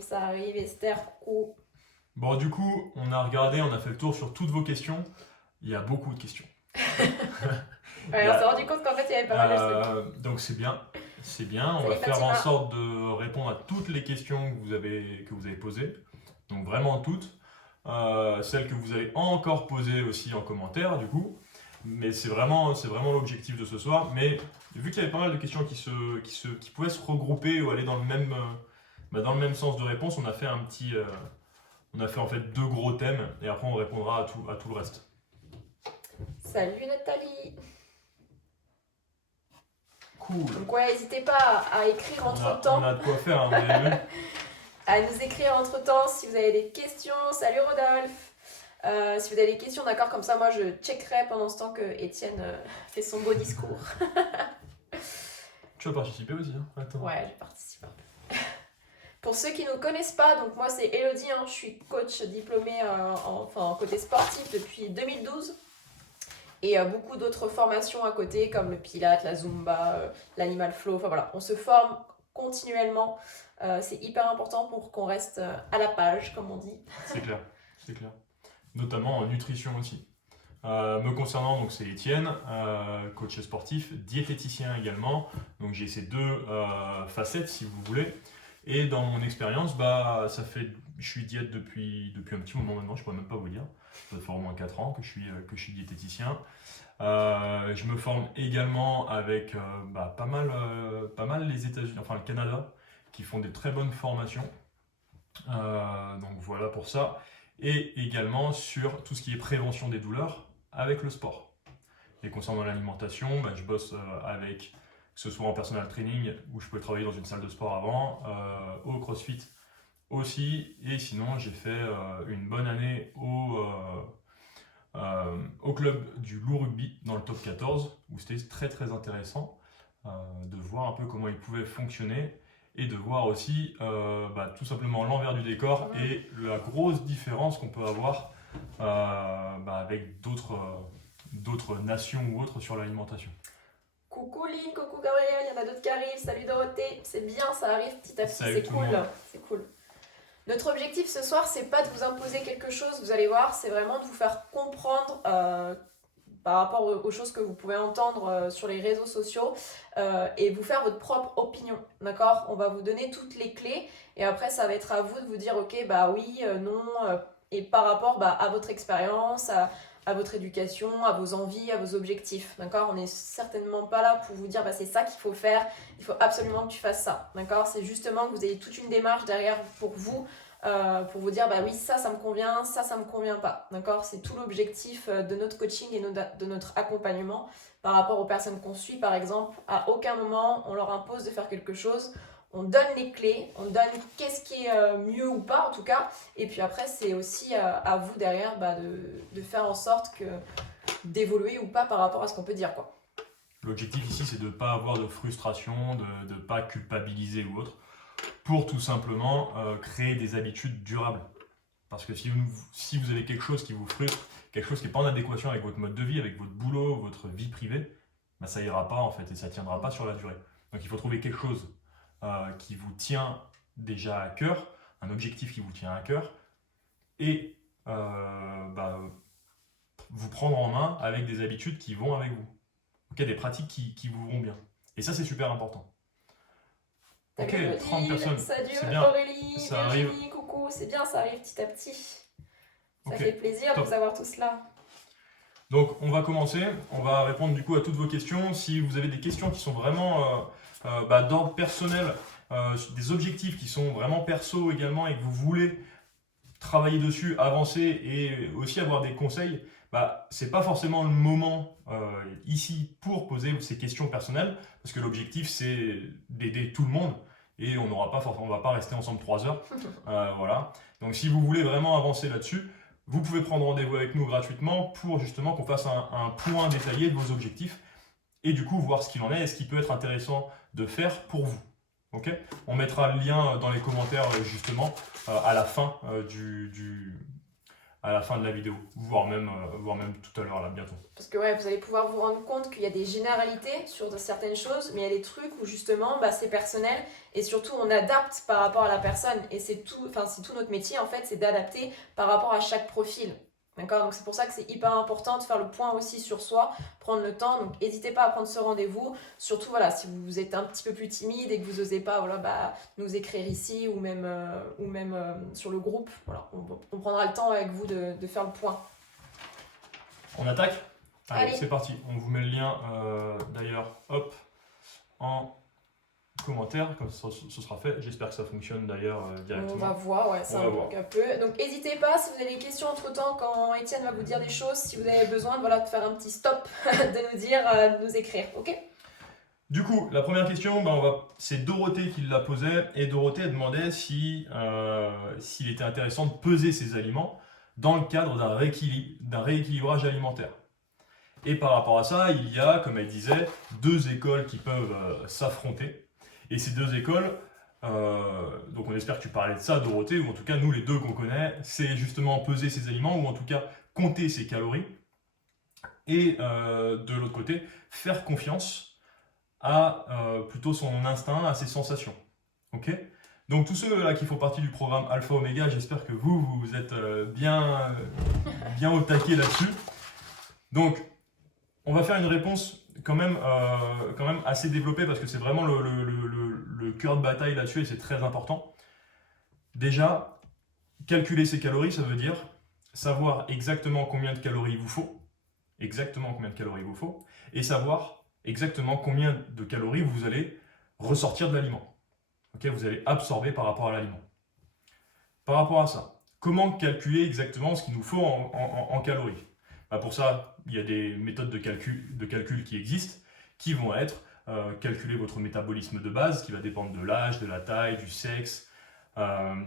Ça arrive. Esther, coucou. Bon, du coup, on a regardé, on a fait le tour sur toutes vos questions. Il y a beaucoup de questions. Il y Ouais, on s'est a- rendu compte qu'en fait, il y avait pas mal de trucs. donc c'est bien, c'est bien. On va Salut faire en Fatima. sorte de répondre à toutes les questions que vous avez posées. Donc vraiment toutes. Celles que vous avez encore posées aussi en commentaire, du coup. Mais c'est vraiment l'objectif de ce soir. Mais vu qu'il y avait pas mal de questions qui pouvaient se regrouper ou aller dans le même sens de réponse, on a fait en fait deux gros thèmes et après on répondra à tout le reste. Salut Nathalie. Cool. Donc ouais, n'hésitez pas à écrire On entre-temps. a de quoi faire, hein, vous avez vu. À nous écrire entre-temps si vous avez des questions. Salut Rodolphe. Si vous avez des questions, d'accord, comme ça, moi, je checkerai pendant ce temps que Étienne fait son beau discours. Tu vas participer aussi, hein. Attends. Ouais, je participe un peu. Pour ceux qui ne nous connaissent pas, donc moi, c'est Elodie, hein, je suis coach diplômée en côté sportif depuis 2012. Et beaucoup d'autres formations à côté, comme le Pilates, la Zumba, l'Animal Flow. Enfin voilà, on se forme continuellement. C'est hyper important pour qu'on reste à la page, comme on dit. C'est clair, c'est clair. Notamment en nutrition aussi. Me concernant, donc c'est Étienne, coach sportif, diététicien également. Donc j'ai ces deux facettes si vous voulez. Et dans mon expérience, je suis diète depuis un petit moment maintenant, je pourrais même pas vous dire. Ça fait au moins 4 ans que je suis diététicien. Je me forme également avec pas mal les États-Unis, enfin le Canada, qui font des très bonnes formations. Donc voilà pour ça. Et également sur tout ce qui est prévention des douleurs avec le sport. Et concernant l'alimentation, je bosse avec, que ce soit en personal training, où je pouvais travailler dans une salle de sport avant, au CrossFit aussi. Et sinon, j'ai fait une bonne année au club du Loup Rugby dans le top 14, où c'était très très intéressant de voir un peu comment il pouvait fonctionner et de voir aussi tout simplement l'envers du décor et la grosse différence qu'on peut avoir avec d'autres nations ou autres sur l'alimentation. Coucou Lynn, coucou Gabriel, il y en a d'autres qui arrivent. Salut Dorothée, c'est bien, ça arrive petit à petit, Salut c'est tout le cool. monde. C'est cool. Notre objectif ce soir, c'est pas de vous imposer quelque chose, vous allez voir, c'est vraiment de vous faire comprendre par rapport aux choses que vous pouvez entendre sur les réseaux sociaux et vous faire votre propre opinion, d'accord? On va vous donner toutes les clés et après ça va être à vous de vous dire ok, bah oui, non, et par rapport à votre expérience, à votre éducation, à vos envies, à vos objectifs, d'accord? On n'est certainement pas là pour vous dire c'est ça qu'il faut faire, il faut absolument que tu fasses ça, d'accord? C'est justement que vous ayez toute une démarche derrière pour vous dire oui, ça me convient, ça me convient pas, d'accord? C'est tout l'objectif de notre coaching et de notre accompagnement par rapport aux personnes qu'on suit, par exemple. À aucun moment on leur impose de faire quelque chose, on donne les clés, on donne qu'est-ce qui est mieux ou pas en tout cas, et puis après c'est aussi à vous derrière de faire en sorte d'évoluer ou pas par rapport à ce qu'on peut dire, quoi. L'objectif ici, c'est de ne pas avoir de frustration, de ne pas culpabiliser ou autre, pour tout simplement créer des habitudes durables. Parce que si vous avez quelque chose qui vous frustre, quelque chose qui n'est pas en adéquation avec votre mode de vie, avec votre boulot, votre vie privée, ça ira pas en fait et ça ne tiendra pas sur la durée. Donc il faut trouver quelque chose qui vous tient déjà à cœur, un objectif qui vous tient à cœur, et vous prendre en main avec des habitudes qui vont avec vous. Ok, des pratiques qui vous vont bien. Et ça, c'est super important. Ok, Salut 30 Odile, personnes. salut C'est bien. Aurélie, Ça Virginie, coucou, c'est bien, ça arrive petit à petit. Ça Ok, fait plaisir top. de vous avoir tous là. Donc, on va commencer. On va répondre du coup à toutes vos questions. Si vous avez des questions qui sont vraiment d'ordre personnel, des objectifs qui sont vraiment perso également et que vous voulez travailler dessus, avancer et aussi avoir des conseils, c'est pas forcément le moment ici pour poser ces questions personnelles parce que l'objectif c'est d'aider tout le monde et on va pas rester ensemble 3 heures. Voilà. Donc si vous voulez vraiment avancer là-dessus, vous pouvez prendre rendez-vous avec nous gratuitement pour justement qu'on fasse un point détaillé de vos objectifs et du coup voir ce qu'il en est et ce qui peut être intéressant de faire pour vous. Okay, on mettra le lien dans les commentaires justement à la fin à la fin de la vidéo, voire même tout à l'heure, là, bientôt. Parce que ouais, vous allez pouvoir vous rendre compte qu'il y a des généralités sur certaines choses, mais il y a des trucs où justement bah, c'est personnel et surtout on adapte par rapport à la personne. Et c'est tout notre métier en fait, c'est d'adapter par rapport à chaque profil. D'accord? Donc c'est pour ça que c'est hyper important de faire le point aussi sur soi, prendre le temps. Donc n'hésitez pas à prendre ce rendez-vous. Surtout voilà, si vous êtes un petit peu plus timide et que vous n'osez pas voilà, bah, nous écrire ici ou même sur le groupe, voilà, on prendra le temps avec vous de faire le point. On attaque? Allez. C'est parti. On vous met le lien d'ailleurs, hop, en commentaire, comme ça ce sera fait. J'espère que ça fonctionne d'ailleurs directement. On va voir, ouais, ça manque un peu. Donc n'hésitez pas si vous avez des questions entre temps quand Étienne va vous dire des choses, si vous avez besoin de faire un petit stop, de nous dire, de nous écrire, ok? Du coup, la première question, c'est Dorothée qui l'a posée, et Dorothée demandait s'il était intéressant de peser ses aliments dans le cadre d'un rééquilibrage alimentaire. Et par rapport à ça, il y a, comme elle disait, deux écoles qui peuvent s'affronter. Et ces deux écoles, donc on espère que tu parlais de ça, Dorothée, ou en tout cas nous les deux qu'on connaît, c'est justement peser ses aliments, ou en tout cas compter ses calories. Et de l'autre côté, faire confiance à plutôt son instinct, à ses sensations. Ok ? Donc tous ceux là qui font partie du programme Alpha Omega, j'espère que vous êtes bien au taquet là-dessus. Donc on va faire une réponse quand même assez développée parce que c'est vraiment le cœur de bataille là-dessus et c'est très important. Déjà, calculer ses calories, ça veut dire savoir exactement combien de calories il vous faut, et savoir exactement combien de calories vous allez ressortir de l'aliment. Okay, vous allez absorber par rapport à l'aliment. Par rapport à ça, comment calculer exactement ce qu'il nous faut en calories? Pour ça, il y a des méthodes de calcul qui existent, qui vont être calculer votre métabolisme de base, qui va dépendre de l'âge, de la taille, du sexe,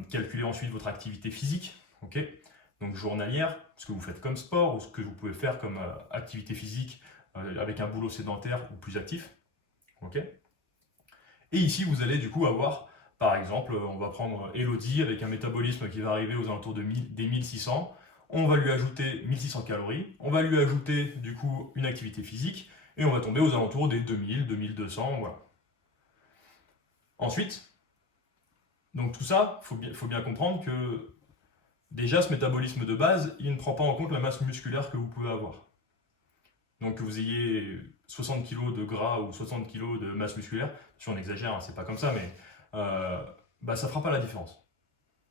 calculer ensuite votre activité physique, okay, donc journalière, ce que vous faites comme sport, ou ce que vous pouvez faire comme activité physique avec un boulot sédentaire ou plus actif. Okay. Et ici, vous allez du coup avoir, par exemple, on va prendre Elodie avec un métabolisme qui va arriver aux alentours des 1600. On va lui ajouter 1600 calories, on va lui ajouter du coup une activité physique, et on va tomber aux alentours des 2000, 2200, voilà. Ensuite, donc tout ça, il faut bien comprendre que déjà ce métabolisme de base, il ne prend pas en compte la masse musculaire que vous pouvez avoir. Donc que vous ayez 60 kg de gras ou 60 kg de masse musculaire, si on exagère, hein, c'est pas comme ça, mais ça fera pas la différence.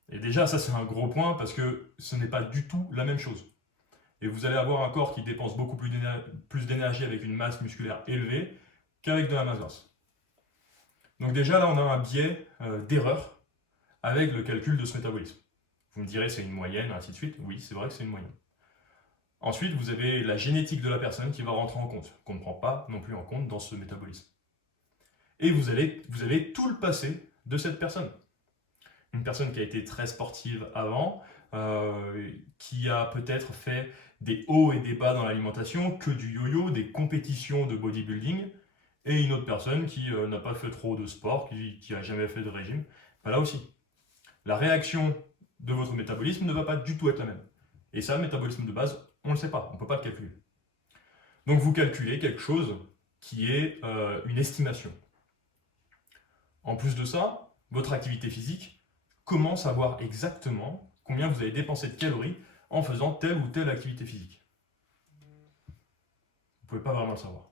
Et déjà, ça c'est un gros point parce que ce n'est pas du tout la même chose. Et vous allez avoir un corps qui dépense beaucoup plus d'énergie avec une masse musculaire élevée qu'avec de la masse grasse. Donc déjà là, on a un biais d'erreur avec le calcul de ce métabolisme. Vous me direz c'est une moyenne, ainsi de suite. Oui, c'est vrai que c'est une moyenne. Ensuite, vous avez la génétique de la personne qui va rentrer en compte, qu'on ne prend pas non plus en compte dans ce métabolisme. Et vous avez tout le passé de cette personne. Une personne qui a été très sportive avant, qui a peut-être fait des hauts et des bas dans l'alimentation, que du yo-yo, des compétitions de bodybuilding, et une autre personne qui n'a pas fait trop de sport, qui n'a jamais fait de régime. Là aussi, la réaction de votre métabolisme ne va pas du tout être la même. Et ça, le métabolisme de base, on ne le sait pas, on ne peut pas le calculer. Donc vous calculez quelque chose qui est une estimation. En plus de ça, votre activité physique, comment savoir exactement combien vous avez dépensé de calories en faisant telle ou telle activité physique? Vous ne pouvez pas vraiment le savoir.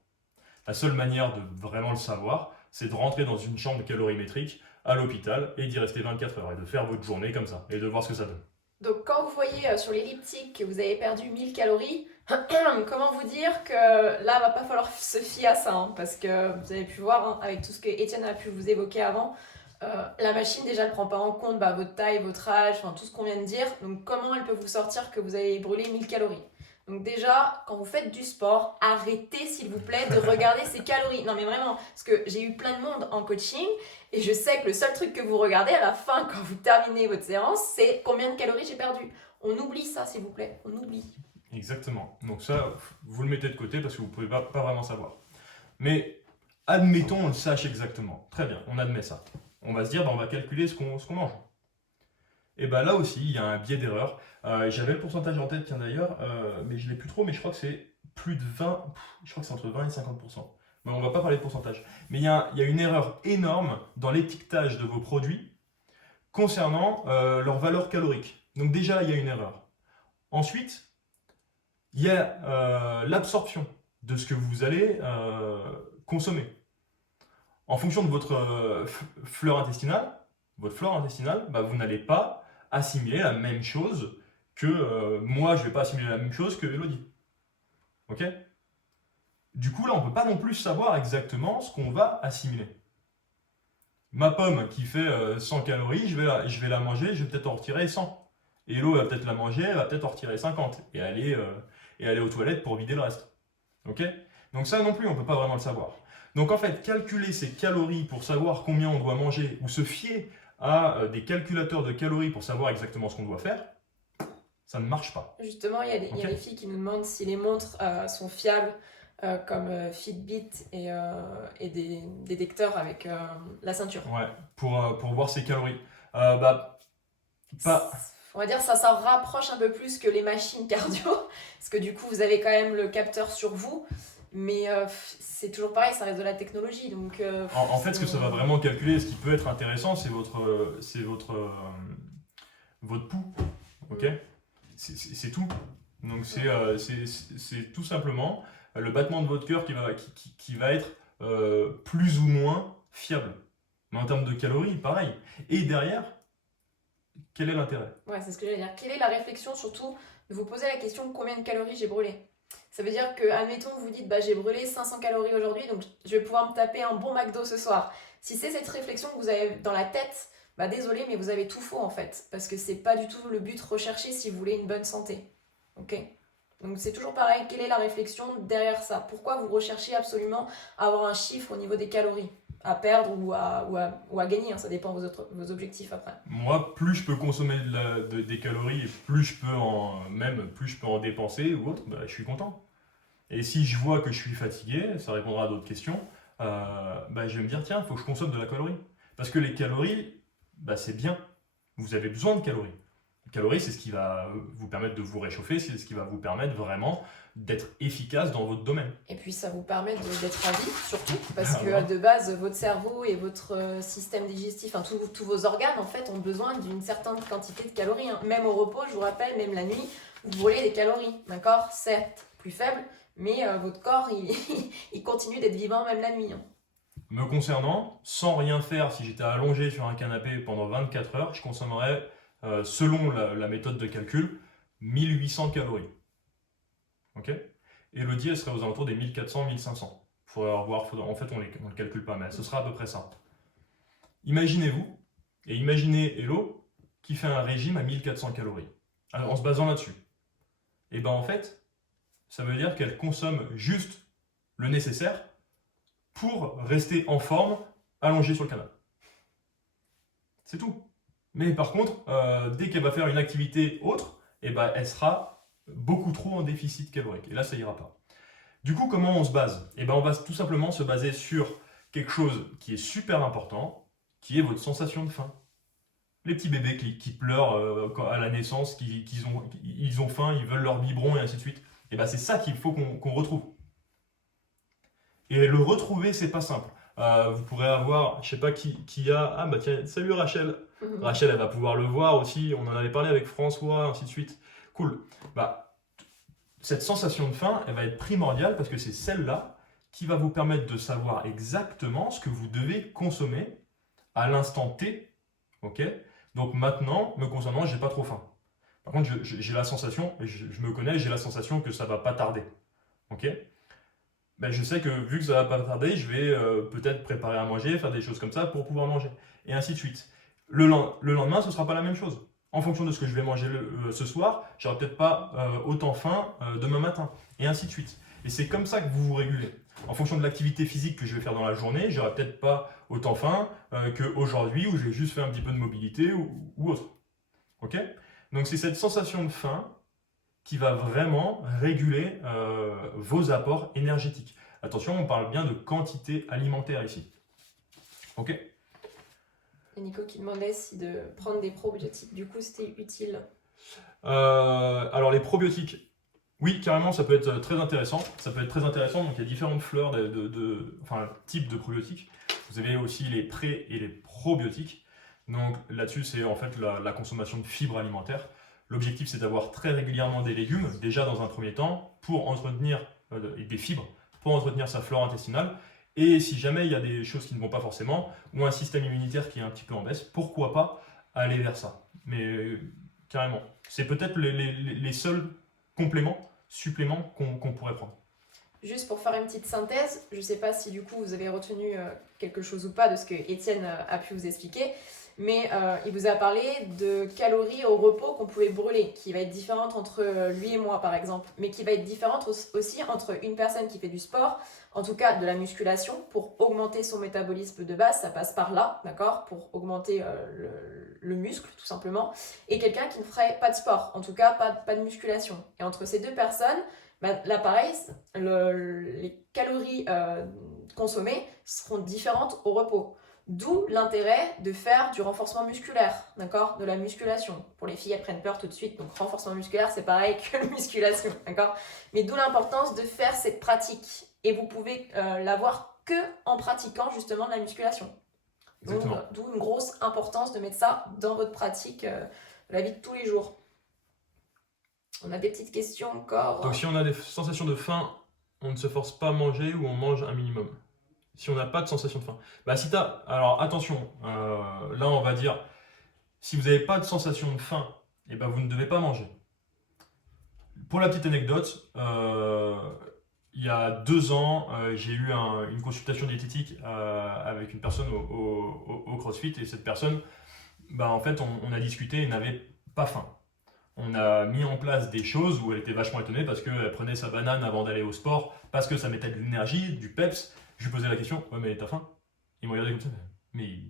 La seule manière de vraiment le savoir, c'est de rentrer dans une chambre calorimétrique à l'hôpital et d'y rester 24 heures et de faire votre journée comme ça et de voir ce que ça donne. Donc quand vous voyez sur l'elliptique que vous avez perdu 1000 calories, comment vous dire que là, il va pas falloir se fier à ça, hein, parce que vous avez pu voir, hein, avec tout ce que Étienne a pu vous évoquer avant, la machine déjà ne prend pas en compte votre taille, votre âge, tout ce qu'on vient de dire. Donc comment elle peut vous sortir que vous avez brûlé 1000 calories? Donc déjà, quand vous faites du sport, arrêtez s'il vous plaît de regarder ces calories. Non mais vraiment, parce que j'ai eu plein de monde en coaching et je sais que le seul truc que vous regardez à la fin quand vous terminez votre séance, c'est combien de calories j'ai perdu. On oublie ça s'il vous plaît, on oublie. Exactement. Donc ça, vous le mettez de côté parce que vous ne pouvez pas vraiment savoir. Mais admettons on le sache exactement. Très bien, on admet ça. On va se dire, on va calculer ce qu'on mange. Et ben là aussi, il y a un biais d'erreur. J'avais le pourcentage en tête, tiens d'ailleurs, mais je ne l'ai plus trop, mais je crois que c'est plus de 20, je crois que c'est entre 20 et 50%. Mais on ne va pas parler de pourcentage. Mais il y a une erreur énorme dans l'étiquetage de vos produits concernant leur valeur calorique. Donc déjà, il y a une erreur. Ensuite, il y a l'absorption de ce que vous allez consommer. En fonction de votre flore intestinale, bah, vous n'allez pas assimiler la même chose que moi, je ne vais pas assimiler la même chose que Elodie. Ok? Du coup, là, on ne peut pas non plus savoir exactement ce qu'on va assimiler. Ma pomme qui fait 100 calories, je vais la manger, je vais peut-être en retirer 100. Hello va peut-être la manger, elle va peut-être en retirer 50 et aller aux toilettes pour vider le reste. Ok? Donc ça non plus, on ne peut pas vraiment le savoir. Donc en fait, calculer ces calories pour savoir combien on doit manger ou se fier à des calculateurs de calories pour savoir exactement ce qu'on doit faire, ça ne marche pas. Justement, il y a des filles qui nous demandent si les montres sont fiables, comme Fitbit et des détecteurs avec la ceinture. Ouais, pour voir ses calories. Bah, pas... On va dire ça s'en rapproche un peu plus que les machines cardio, parce que du coup, vous avez quand même le capteur sur vous, mais c'est toujours pareil, ça reste de la technologie. Donc, en fait, ce que ça va vraiment calculer, ce qui peut être intéressant, c'est votre pouls. Ok? C'est tout. Donc c'est tout simplement le battement de votre cœur qui va être plus ou moins fiable. Mais en termes de calories, pareil. Et derrière, quel est l'intérêt? Ouais, c'est ce que j'allais dire. Quelle est la réflexion surtout de vous poser la question combien de calories j'ai brûlé? Ça veut dire que, admettons, vous dites bah, j'ai brûlé 500 calories aujourd'hui, donc je vais pouvoir me taper un bon McDo ce soir. Si c'est cette réflexion que vous avez dans la tête, bah désolé, mais vous avez tout faux en fait, parce que c'est pas du tout le but recherché si vous voulez une bonne santé. Ok? Donc c'est toujours pareil, quelle est la réflexion derrière ça? Pourquoi vous recherchez absolument à avoir un chiffre au niveau des calories à perdre ou à gagner, hein, ça dépend de vos objectifs après. Moi, plus je peux consommer des calories, et plus je peux en dépenser ou autre, bah, je suis content. Et si je vois que je suis fatigué, ça répondra à d'autres questions, bah, je vais me dire, tiens, il faut que je consomme de la calorie. Parce que les calories, bah, c'est bien. Vous avez besoin de calories. Les calories, c'est ce qui va vous permettre de vous réchauffer, c'est ce qui va vous permettre vraiment d'être efficace dans votre domaine. Et puis ça vous permet d'être à vie, surtout, parce que voilà. de base, votre cerveau et votre système digestif, enfin tous vos organes, en fait, ont besoin d'une certaine quantité de calories. Hein. Même au repos, je vous rappelle, même la nuit, vous brûlez des calories, d'accord? Certes, plus faibles, mais votre corps, il continue d'être vivant même la nuit. Hein. Me concernant, sans rien faire, si j'étais allongé sur un canapé pendant 24 heures, je consommerais, selon la méthode de calcul, 1800 calories. Ok? Elodie, elle serait aux alentours des 1400-1500. En fait, on ne le calcule pas, mais ce sera à peu près ça. Imaginez-vous, et imaginez Elo, qui fait un régime à 1400 calories, en se basant là-dessus. Et ben en fait, ça veut dire qu'elle consomme juste le nécessaire pour rester en forme, allongée sur le canapé. C'est tout. Mais par contre, dès qu'elle va faire une activité autre, eh ben, elle sera beaucoup trop en déficit calorique. Et là, ça ira pas. Du coup, comment on se base? Eh ben, on va tout simplement se baser sur quelque chose qui est super important, qui est votre sensation de faim. Les petits bébés qui pleurent à la naissance, ils ont faim, ils veulent leur biberon et ainsi de suite. Et ben, c'est ça qu'il faut qu'on retrouve. Et le retrouver, c'est pas simple. Vous pourrez avoir, je sais pas qui a. Ah bah tiens, salut Rachel. Rachel, elle va pouvoir le voir aussi. On en avait parlé avec François, ainsi de suite. Cool. Bah, cette sensation de faim, elle va être primordiale parce que c'est celle-là qui va vous permettre de savoir exactement ce que vous devez consommer à l'instant T. Ok? Donc maintenant, me concernant, j'ai pas trop faim. Par contre, j'ai la sensation, et je me connais, j'ai la sensation que ça va pas tarder. Ok? Ben, je sais que vu que ça va pas tarder, je vais peut-être préparer à manger, faire des choses comme ça pour pouvoir manger. Et ainsi de suite. Le lendemain, ce ne sera pas la même chose. En fonction de ce que je vais manger ce soir, j'aurai peut-être pas autant faim demain matin. Et ainsi de suite. Et c'est comme ça que vous vous régulez. En fonction de l'activité physique que je vais faire dans la journée, j'aurai peut-être pas autant faim qu'aujourd'hui où je vais juste faire un petit peu de mobilité ou autre. Ok? Donc c'est cette sensation de faim qui va vraiment réguler vos apports énergétiques. Attention, on parle bien de quantité alimentaire ici. Ok? Et Nico qui demandait si de prendre des probiotiques, du coup, c'était utile. Alors les probiotiques, oui, carrément, ça peut être très intéressant. Ça peut être très intéressant. Donc il y a différentes fleurs, enfin types de probiotiques. Vous avez aussi les pré et les probiotiques. Donc là-dessus, c'est en fait la consommation de fibres alimentaires. L'objectif, c'est d'avoir très régulièrement des légumes, déjà dans un premier temps, pour entretenir et des fibres, pour entretenir sa flore intestinale. Et si jamais il y a des choses qui ne vont pas forcément, ou un système immunitaire qui est un petit peu en baisse, pourquoi pas aller vers ça. Mais carrément, c'est peut-être les seuls compléments, suppléments qu'on pourrait prendre. Juste pour faire une petite synthèse, je ne sais pas si du coup vous avez retenu quelque chose ou pas de ce que Étienne a pu vous expliquer, mais il vous a parlé de calories au repos qu'on pouvait brûler, qui va être différente entre lui et moi par exemple, mais qui va être différente aussi entre une personne qui fait du sport, en tout cas de la musculation, pour augmenter son métabolisme de base, ça passe par là, d'accord, pour augmenter le muscle tout simplement, et quelqu'un qui ne ferait pas de sport, en tout cas pas de musculation. Et entre ces deux personnes, là, pareil, les calories consommées seront différentes au repos. D'où l'intérêt de faire du renforcement musculaire, d'accord, de la musculation. Pour les filles, elles prennent peur tout de suite, donc renforcement musculaire, c'est pareil que la musculation, d'accord. Mais d'où l'importance de faire cette pratique. Et vous pouvez l'avoir que en pratiquant justement de la musculation. Donc, d'où une grosse importance de mettre ça dans votre pratique de la vie de tous les jours. On a des petites questions encore. Donc si on a des sensations de faim, on ne se force pas à manger ou on mange un minimum. Si on n'a pas de sensation de faim. Bah si t'as... Alors attention, là on va dire, si vous n'avez pas de sensation de faim, eh ben vous ne devez pas manger. Pour la petite anecdote, il y a 2 ans, j'ai eu une consultation diététique avec une personne au CrossFit et cette personne, bah, en fait on a discuté et n'avait pas faim. On a mis en place des choses où elle était vachement étonnée parce qu'elle prenait sa banane avant d'aller au sport, parce que ça mettait de l'énergie, du peps. Je lui posais la question, ouais mais t'as faim? Il me regardait comme ça, mais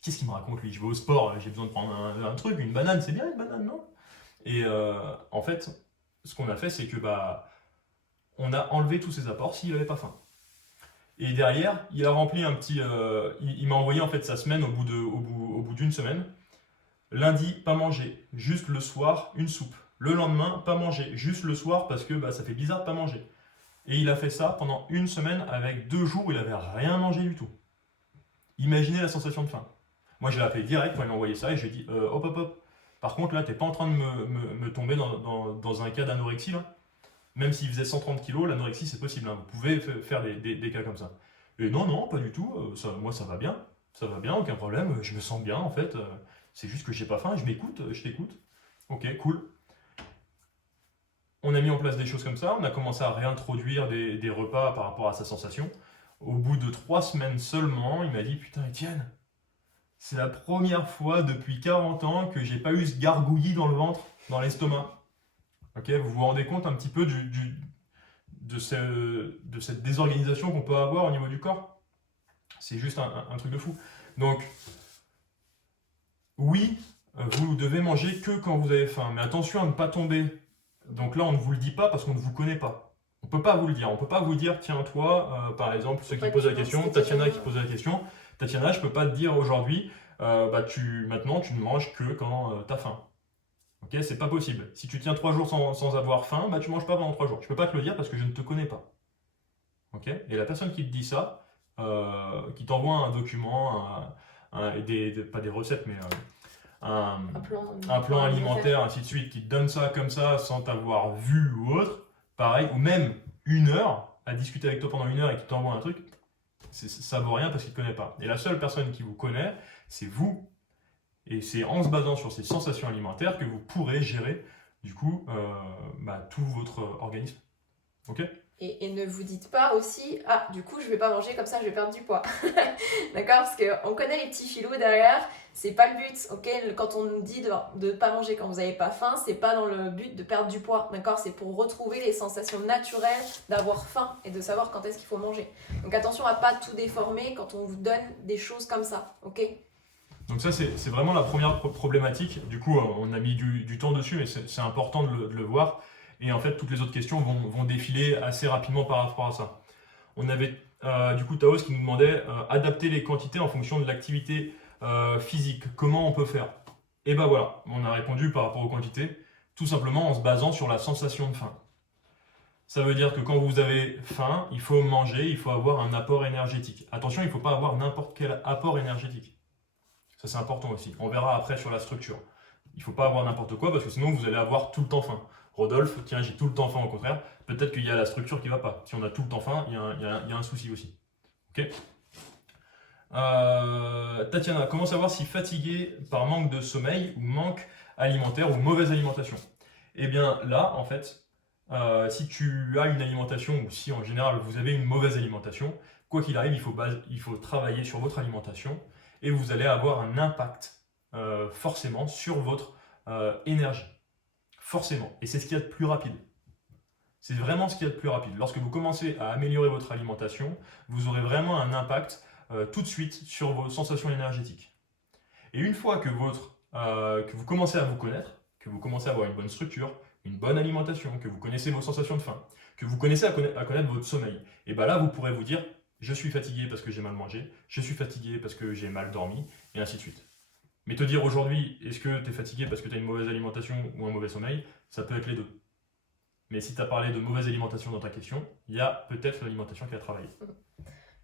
qu'est-ce qu'il me raconte lui? Je vais au sport, j'ai besoin de prendre un truc, une banane, c'est bien une banane, non? Et en fait, ce qu'on a fait, c'est que on a enlevé tous ses apports s'il n'avait pas faim. Et derrière, il a rempli un petit... il m'a envoyé en fait sa semaine au bout d'une semaine. Lundi, pas manger, juste le soir, une soupe. Le lendemain, pas manger, juste le soir parce que ça fait bizarre de pas manger. Et il a fait ça pendant une semaine avec 2 jours où il avait rien mangé du tout. Imaginez la sensation de faim. Moi, je l'ai appelé direct quand il m'a envoyé ça et je lui ai dit hop, hop, hop. Par contre, là, t'es pas en train de me tomber dans un cas d'anorexie, là. Même s'il faisait 130 kilos, l'anorexie, c'est possible. Hein. Vous pouvez faire des cas comme ça. Et non, non, pas du tout. Moi, ça va bien. Ça va bien, aucun problème. Je me sens bien, en fait. C'est juste que j'ai pas faim. Je m'écoute, je t'écoute. Ok, cool. On a mis en place des choses comme ça. On a commencé à réintroduire des repas par rapport à sa sensation. Au bout de 3 semaines seulement, il m'a dit putain, Étienne, c'est la première fois depuis 40 ans que j'ai pas eu ce gargouillis dans le ventre, dans l'estomac. Ok, vous vous rendez compte un petit peu de cette désorganisation qu'on peut avoir au niveau du corps? C'est juste un truc de fou. Donc, oui, vous devez manger que quand vous avez faim. Mais attention à ne pas tomber. Donc là, on ne vous le dit pas parce qu'on ne vous connaît pas. On ne peut pas vous le dire. On ne peut pas vous dire, tiens, toi, par exemple, ceux qui posent la question, Tatiana qui pose la question, Tatiana, je ne peux pas te dire aujourd'hui, maintenant, tu ne manges que quand tu as faim. Ok, c'est pas possible. Si tu tiens 3 jours sans avoir faim, tu manges pas pendant 3 jours. Je peux pas te le dire parce que je ne te connais pas. Ok. Et la personne qui te dit ça, qui t'envoie un document, pas des recettes, mais un plan alimentaire, ainsi de suite, qui te donne ça comme ça sans t'avoir vu ou autre, pareil, ou même 1 heure à discuter avec toi pendant 1 heure et qui t'envoie un truc, ça vaut rien parce qu'il te connaît pas. Et la seule personne qui vous connaît, c'est vous. Et c'est en se basant sur ces sensations alimentaires que vous pourrez gérer du coup tout votre organisme. Ok? Et ne vous dites pas aussi, ah, du coup, je vais pas manger comme ça, je vais perdre du poids. D'accord? Parce qu'on connaît les petits filous derrière, c'est pas le but, ok? Quand on nous dit de pas manger quand vous n'avez pas faim, c'est pas dans le but de perdre du poids, d'accord? C'est pour retrouver les sensations naturelles d'avoir faim et de savoir quand est-ce qu'il faut manger. Donc attention à pas tout déformer quand on vous donne des choses comme ça, ok? Donc ça, c'est vraiment la première problématique. Du coup, on a mis du temps dessus, mais c'est important de le voir. Et en fait, toutes les autres questions vont défiler assez rapidement par rapport à ça. On avait du coup Taos qui nous demandait adapter les quantités en fonction de l'activité physique, comment on peut faire? Et ben voilà, on a répondu par rapport aux quantités, tout simplement en se basant sur la sensation de faim. Ça veut dire que quand vous avez faim, il faut manger, il faut avoir un apport énergétique. Attention, il ne faut pas avoir n'importe quel apport énergétique. Ça, c'est important aussi. On verra après sur la structure. Il ne faut pas avoir n'importe quoi parce que sinon, vous allez avoir tout le temps faim. Rodolphe, tiens, j'ai tout le temps faim au contraire. Peut-être qu'il y a la structure qui ne va pas. Si on a tout le temps faim, il y a un souci aussi. Ok. Tatiana, comment savoir si fatigué par manque de sommeil ou manque alimentaire ou mauvaise alimentation? Eh bien là, en fait, si tu as une alimentation ou si en général vous avez une mauvaise alimentation, quoi qu'il arrive, il faut travailler sur votre alimentation et vous allez avoir un impact forcément sur votre énergie. Forcément. Et c'est ce qu'il y a de plus rapide. C'est vraiment ce qu'il y a de plus rapide. Lorsque vous commencez à améliorer votre alimentation, vous aurez vraiment un impact tout de suite sur vos sensations énergétiques. Et une fois que vous commencez à vous connaître, que vous commencez à avoir une bonne structure, une bonne alimentation, que vous connaissez vos sensations de faim, que vous commencez à connaître votre sommeil, et bien là, vous pourrez vous dire, je suis fatigué parce que j'ai mal mangé, je suis fatigué parce que j'ai mal dormi, et ainsi de suite. Mais te dire aujourd'hui, est-ce que tu es fatigué parce que tu as une mauvaise alimentation ou un mauvais sommeil, ça peut être les deux. Mais si tu as parlé de mauvaise alimentation dans ta question, il y a peut-être l'alimentation qui a travaillé.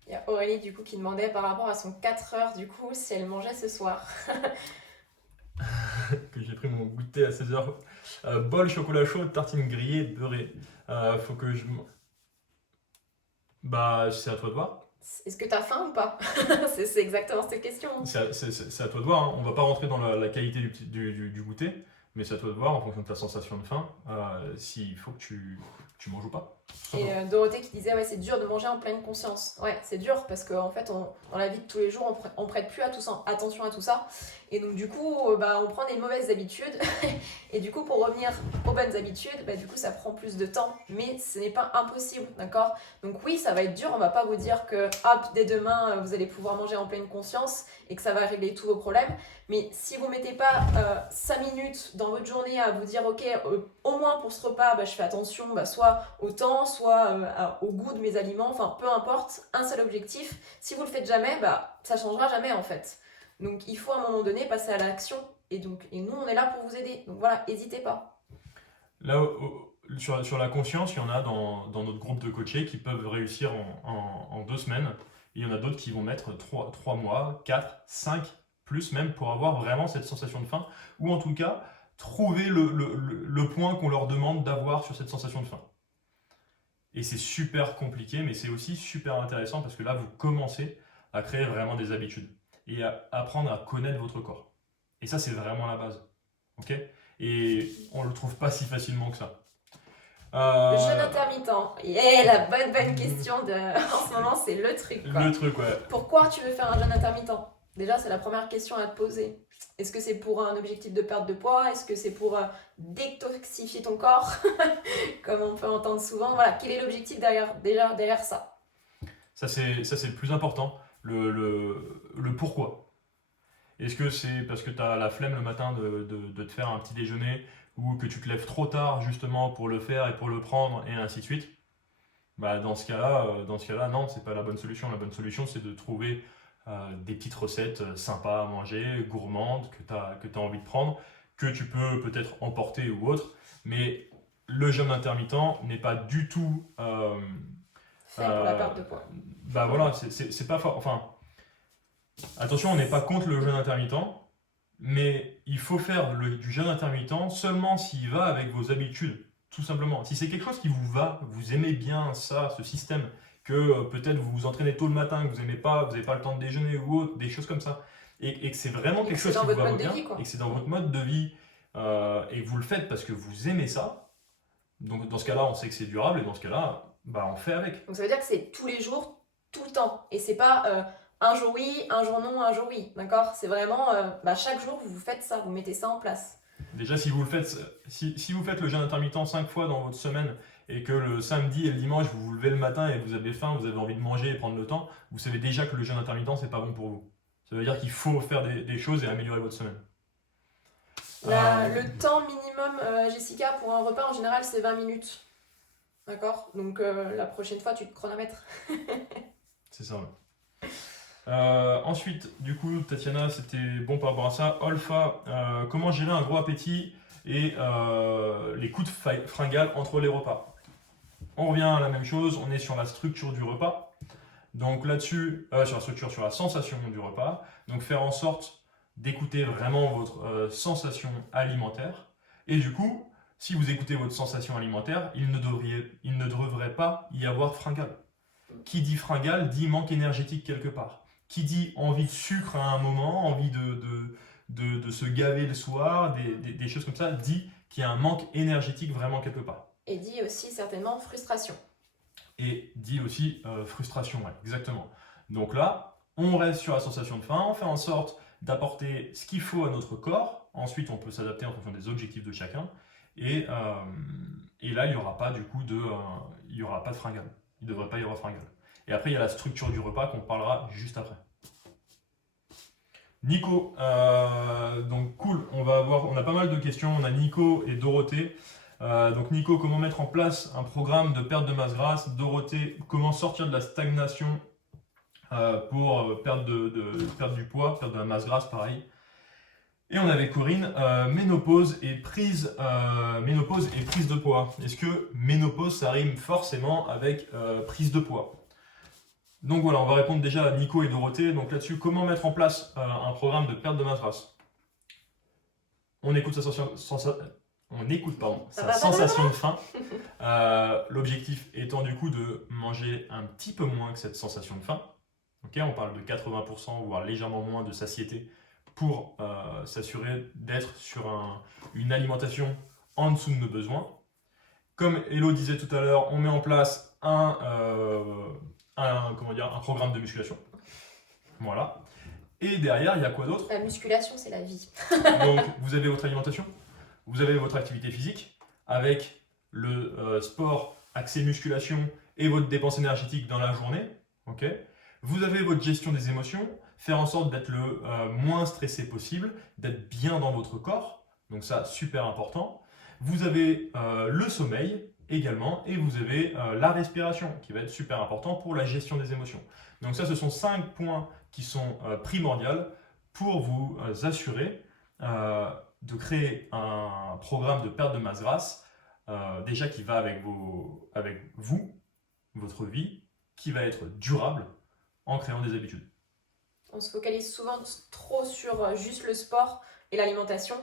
Il y a Aurélie du coup qui demandait par rapport à son 4 heures du coup si elle mangeait ce soir. Que j'ai pris mon goûter à 16h. Bol chocolat chaud, tartine grillée, beurrée. Faut que je... Bah, c'est à toi de voir. Est-ce que tu as faim ou pas? C'est exactement cette question. C'est à toi de voir. Hein. On va pas rentrer dans la qualité du goûter, mais c'est à toi de voir en fonction de ta sensation de faim s'il faut que tu manges ou pas. Et Dorothée qui disait ouais c'est dur de manger en pleine conscience. Ouais c'est dur parce qu'en fait dans la vie de tous les jours on prête plus attention à tout ça. Et donc du coup on prend des mauvaises habitudes. Et du coup pour revenir aux bonnes habitudes, du coup ça prend plus de temps. Mais ce n'est pas impossible, d'accord? Donc oui ça va être dur, on va pas vous dire que hop dès demain vous allez pouvoir manger en pleine conscience et que ça va régler tous vos problèmes. Mais si vous mettez pas 5 minutes dans votre journée à vous dire ok au moins pour ce repas je fais attention soit au temps, soit au goût de mes aliments, enfin peu importe, un seul objectif. Si vous le faites jamais, ça changera jamais en fait. Donc il faut à un moment donné passer à l'action et nous on est là pour vous aider. Donc voilà, n'hésitez pas. Là, sur la conscience, il y en a dans notre groupe de coachés qui peuvent réussir en 2 semaines. Et il y en a d'autres qui vont mettre 3 mois, 4, 5, plus même pour avoir vraiment cette sensation de faim. Ou en tout cas, trouver le point qu'on leur demande d'avoir sur cette sensation de faim. Et c'est super compliqué, mais c'est aussi super intéressant parce que là, vous commencez à créer vraiment des habitudes et à apprendre à connaître votre corps. Et ça, c'est vraiment la base. Ok? Et on ne le trouve pas si facilement que ça. Le jeûne intermittent. Yeah, la bonne question en ce moment, c'est le truc. Quoi. Le truc, ouais. Pourquoi tu veux faire un jeûne intermittent? Déjà, c'est la première question à te poser. Est-ce que c'est pour un objectif de perte de poids? Est-ce que c'est pour détoxifier ton corps? Comme on peut entendre souvent. Voilà, quel est l'objectif derrière ça? Ça, c'est le plus important. Le pourquoi. Est-ce que c'est parce que tu as la flemme le matin de te faire un petit déjeuner ou que tu te lèves trop tard justement pour le faire et pour le prendre et ainsi de suite? Dans ce cas-là, non, c'est pas la bonne solution. La bonne solution, c'est de trouver des petites recettes sympas à manger, gourmandes, que tu as envie de prendre, que tu peux peut-être emporter ou autre. Mais le jeûne intermittent n'est pas du tout... fait pour la perte de poids. Voilà, c'est pas fort. Enfin, attention, on n'est pas contre le jeûne intermittent, mais il faut faire du jeûne intermittent seulement s'il va avec vos habitudes, tout simplement. Si c'est quelque chose qui vous va, vous aimez bien ça, ce système, que peut-être vous vous entraînez tôt le matin, que vous n'avez pas le temps de déjeuner ou autre, des choses comme ça, et que c'est vraiment quelque chose qui vous va bien, et que c'est dans votre mode de vie, et que vous le faites parce que vous aimez ça, donc dans ce cas-là, on sait que c'est durable, et dans ce cas-là, on fait avec. Donc ça veut dire que c'est tous les jours, tout le temps, et c'est pas un jour oui, un jour non, un jour oui, d'accord? C'est vraiment, chaque jour vous faites ça, vous mettez ça en place. Déjà, si vous faites le jeûne intermittent 5 fois dans votre semaine et que le samedi et le dimanche, vous vous levez le matin et vous avez faim, vous avez envie de manger et prendre le temps, vous savez déjà que le jeûne intermittent, c'est pas bon pour vous. Ça veut dire qu'il faut faire des choses et améliorer votre semaine. Le temps minimum, Jessica, pour un repas, en général, c'est 20 minutes. D'accord? Donc la prochaine fois, tu te chronomètres. C'est ça, ouais. Ensuite, du coup, Tatiana, c'était bon par rapport à ça. Olfa, comment gérer un gros appétit et les coups de fringales entre les repas. On revient à la même chose, on est sur la structure du repas. Donc là-dessus, sur la sensation du repas. Donc faire en sorte d'écouter vraiment votre sensation alimentaire. Et du coup, si vous écoutez votre sensation alimentaire, il ne devrait pas y avoir de fringales. Qui dit fringale dit manque énergétique quelque part. Qui dit envie de sucre à un moment, envie de se gaver le soir, des choses comme ça, dit qu'il y a un manque énergétique vraiment quelque part. Et dit aussi certainement frustration. Et dit aussi frustration, ouais, exactement. Donc là, on reste sur la sensation de faim, on fait en sorte d'apporter ce qu'il faut à notre corps. Ensuite, on peut s'adapter en fonction des objectifs de chacun. Et là, il n'y aura pas du coup il y aura pas de fringale. Il ne devrait pas y avoir de fringale. Et après, il y a la structure du repas qu'on parlera juste après. Nico, donc cool, on a pas mal de questions. On a Nico et Dorothée. Donc Nico, comment mettre en place un programme de perte de masse grasse? Dorothée, comment sortir de la stagnation pour perdre du poids, perdre de la masse grasse, pareil. Et on avait Corinne, ménopause et prise de poids. Est-ce que ménopause, ça rime forcément avec prise de poids? Donc voilà, on va répondre déjà à Nico et Dorothée. Donc là-dessus, comment mettre en place un programme de perte de masse grasse? On écoute sa sensation de faim. L'objectif étant du coup de manger un petit peu moins que cette sensation de faim. Okay, on parle de 80%, voire légèrement moins de satiété pour s'assurer d'être sur une alimentation en dessous de nos besoins. Comme Hello disait tout à l'heure, on met en place un programme de musculation. Voilà. Et derrière, il y a quoi d'autre? La musculation, c'est la vie. Donc, vous avez votre alimentation, vous avez votre activité physique, avec le sport axé musculation et votre dépense énergétique dans la journée. Okay. Vous avez votre gestion des émotions, faire en sorte d'être le moins stressé possible, d'être bien dans votre corps. Donc ça, super important. Vous avez le sommeil également et vous avez la respiration qui va être super important pour la gestion des émotions. Donc ça, ce sont 5 points qui sont primordiaux pour vous assurer de créer un programme de perte de masse grasse déjà qui va avec vous, votre vie, qui va être durable en créant des habitudes. On se focalise souvent trop sur juste le sport et l'alimentation.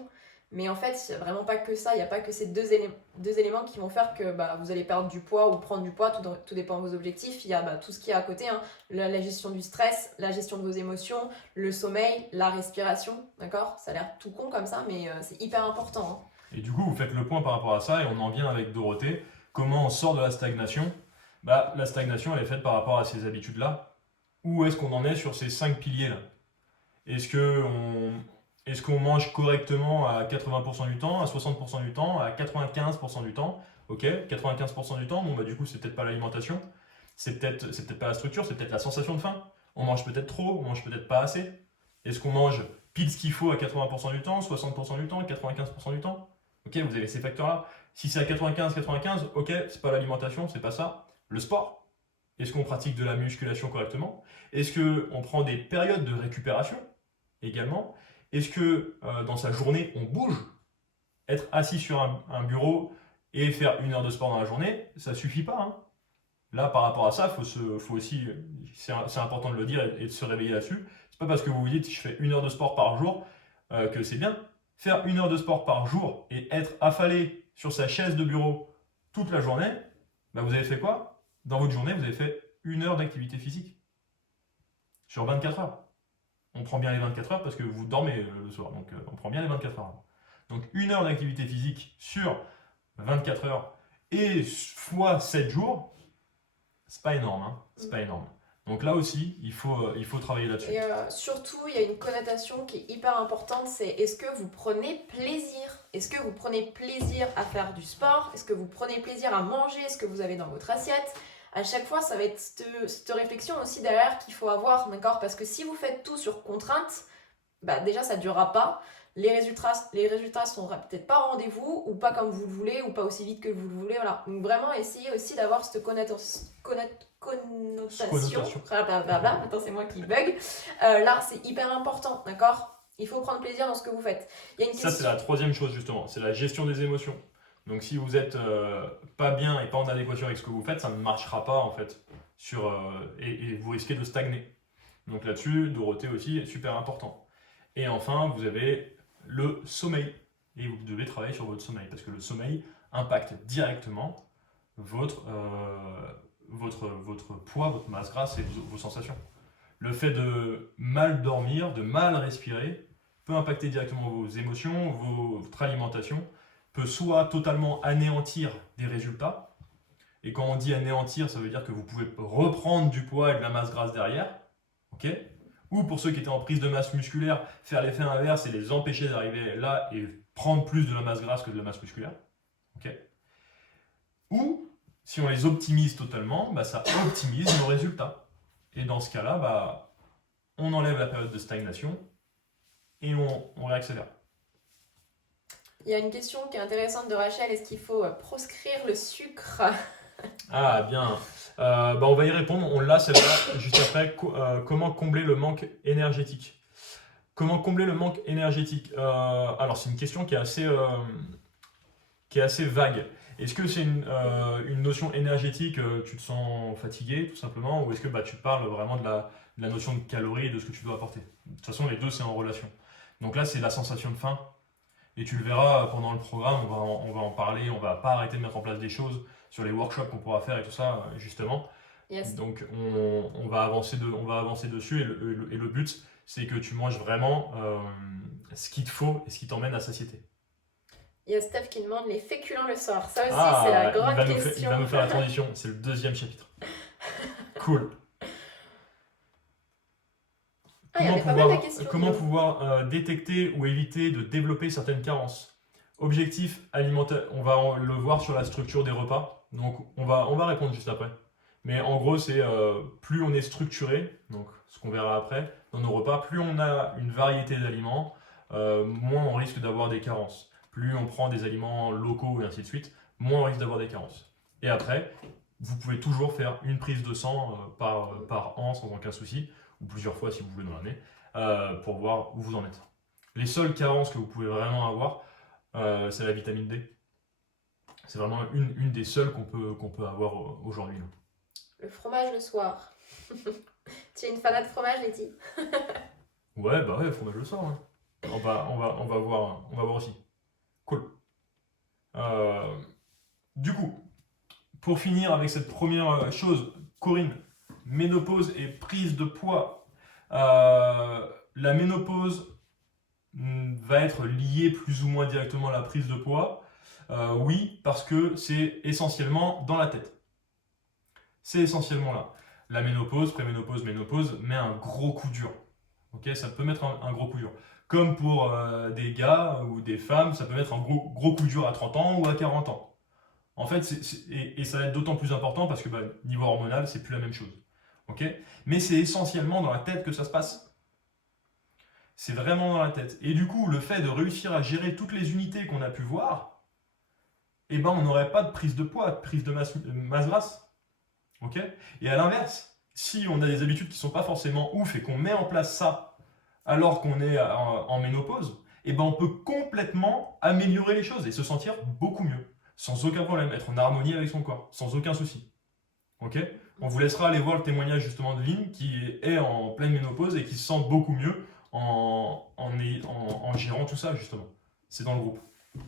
Mais en fait, il n'y a vraiment pas que ça, il n'y a pas que ces deux éléments qui vont faire que vous allez perdre du poids ou prendre du poids, tout dépend de vos objectifs. Il y a tout ce qui est à côté, hein, la gestion du stress, la gestion de vos émotions, le sommeil, la respiration, d'accord? Ça a l'air tout con comme ça, mais c'est hyper important. Hein. Et du coup, vous faites le point par rapport à ça et on en vient avec Dorothée. Comment on sort de la stagnation? La stagnation, elle est faite par rapport à ces habitudes-là. Où est-ce qu'on en est sur ces 5 piliers-là? Est-ce qu'on mange correctement à 80% du temps, à 60% du temps, à 95% du temps? Ok, 95% du temps, du coup, c'est peut-être pas l'alimentation, c'est peut-être pas la structure, c'est peut-être la sensation de faim. On mange peut-être trop, on mange peut-être pas assez. Est-ce qu'on mange pile ce qu'il faut à 80% du temps, 60% du temps, 95% du temps? Ok, vous avez ces facteurs-là. Si c'est à 95, ok, c'est pas l'alimentation, c'est pas ça. Le sport. Est-ce qu'on pratique de la musculation correctement? Est-ce qu'on prend des périodes de récupération également? Est-ce que dans sa journée, on bouge? Être assis sur un bureau et faire 1 heure de sport dans la journée, ça ne suffit pas. Hein. Là, par rapport à ça, faut aussi, c'est important de le dire et de se réveiller là-dessus. C'est pas parce que vous vous dites je fais 1 heure de sport par jour que c'est bien. Faire 1 heure de sport par jour et être affalé sur sa chaise de bureau toute la journée, vous avez fait quoi? Dans votre journée, vous avez fait 1 heure d'activité physique sur 24 heures. On prend bien les 24 heures parce que vous dormez le soir, donc on prend bien les 24 heures. Donc 1 heure d'activité physique sur 24 heures et fois 7 jours, c'est pas énorme. Hein, c'est pas énorme. Donc là aussi, il faut travailler là-dessus. Et surtout, il y a une connotation qui est hyper importante, c'est est-ce que vous prenez plaisir? Est-ce que vous prenez plaisir à faire du sport? Est-ce que vous prenez plaisir à manger ce que vous avez dans votre assiette? À chaque fois, ça va être cette réflexion aussi derrière qu'il faut avoir, d'accord? Parce que si vous faites tout sur contrainte, déjà ça ne durera pas. les résultats sont peut-être pas au rendez-vous, ou pas comme vous le voulez, ou pas aussi vite que vous le voulez. Voilà. Donc vraiment, essayez aussi d'avoir cette connotation. Blablabla. Attends, c'est moi qui bug. Là, c'est hyper important, d'accord? Il faut prendre plaisir dans ce que vous faites. Il y a une Ça, c'est la troisième chose, justement. C'est la gestion des émotions. Donc, si vous êtes pas bien et pas en adéquation avec ce que vous faites, ça ne marchera pas, en fait. Et vous risquez de stagner. Donc là-dessus, Dorothée aussi est super important. Et enfin, vous avez le sommeil. Et vous devez travailler sur votre sommeil. Parce que le sommeil impacte directement votre poids, votre masse grasse et vos sensations. Le fait de mal dormir, de mal respirer, peut impacter directement vos émotions, votre alimentation, peut soit totalement anéantir des résultats. Et quand on dit anéantir, ça veut dire que vous pouvez reprendre du poids et de la masse grasse derrière. Ok ? Ou pour ceux qui étaient en prise de masse musculaire, faire l'effet inverse et les empêcher d'arriver là et prendre plus de la masse grasse que de la masse musculaire. Ok ? Ou, si on les optimise totalement, ça optimise nos résultats. Et dans ce cas-là, on enlève la période de stagnation et on réaccélère. Il y a une question qui est intéressante de Rachel. Est-ce qu'il faut proscrire le sucre? Ah bien, on va y répondre. On l'a celle-là juste après. Comment combler le manque énergétique? Comment combler le manque énergétique? Alors c'est une question qui est assez vague. Est-ce que c'est une notion énergétique, tu te sens fatigué tout simplement, ou est-ce que tu parles vraiment de la notion de calories et de ce que tu dois apporter? De toute façon, les deux, c'est en relation. Donc là, c'est la sensation de faim. Et tu le verras pendant le programme, on va en parler, on va pas arrêter de mettre en place des choses sur les workshops qu'on pourra faire et tout ça, justement. Yes. Donc on va avancer dessus et le but, c'est que tu manges vraiment ce qu'il te faut et ce qui t'emmène à satiété. Il y a Steph qui demande les féculents le soir. Ça aussi, c'est la grande question. Il va nous faire la transition, c'est le deuxième chapitre. Cool. Comment pouvoir détecter ou éviter de développer certaines carences? Objectif alimentaire, on va le voir sur la structure des repas. Donc on va répondre juste après. Mais en gros, c'est plus on est structuré, donc ce qu'on verra après, dans nos repas, plus on a une variété d'aliments, moins on risque d'avoir des carences. Plus on prend des aliments locaux et ainsi de suite, moins on risque d'avoir des carences. Et après, vous pouvez toujours faire une prise de sang par an sans aucun souci, ou plusieurs fois si vous voulez dans l'année, pour voir où vous en êtes. Les seules carences que vous pouvez vraiment avoir, c'est la vitamine D. C'est vraiment une des seules qu'on peut avoir aujourd'hui. Le fromage le soir. Tu es une fanat de fromage, Letty? Ouais, fromage le soir. Ouais. On va voir aussi. Cool. Du coup, pour finir avec cette première chose, Corinne, ménopause et prise de poids. La ménopause va être liée plus ou moins directement à la prise de poids. Oui, parce que c'est essentiellement dans la tête. C'est essentiellement là. La ménopause, préménopause, ménopause met un gros coup dur. Okay, ça peut mettre un gros coup dur. Comme pour des gars ou des femmes, ça peut mettre un gros coup dur à 30 ans ou à 40 ans. En fait, et ça va être d'autant plus important parce que niveau hormonal, c'est plus la même chose. Okay, mais c'est essentiellement dans la tête que ça se passe. C'est vraiment dans la tête. Et du coup, le fait de réussir à gérer toutes les unités qu'on a pu voir, on n'aurait pas de prise de poids, de prise de masse grasse. Okay, et à l'inverse, si on a des habitudes qui ne sont pas forcément ouf et qu'on met en place ça alors qu'on est en ménopause, on peut complètement améliorer les choses et se sentir beaucoup mieux, sans aucun problème, être en harmonie avec son corps, sans aucun souci. Ok, on vous laissera aller voir le témoignage justement de Lynn qui est en pleine ménopause et qui se sent beaucoup mieux en gérant tout ça justement. C'est dans le groupe.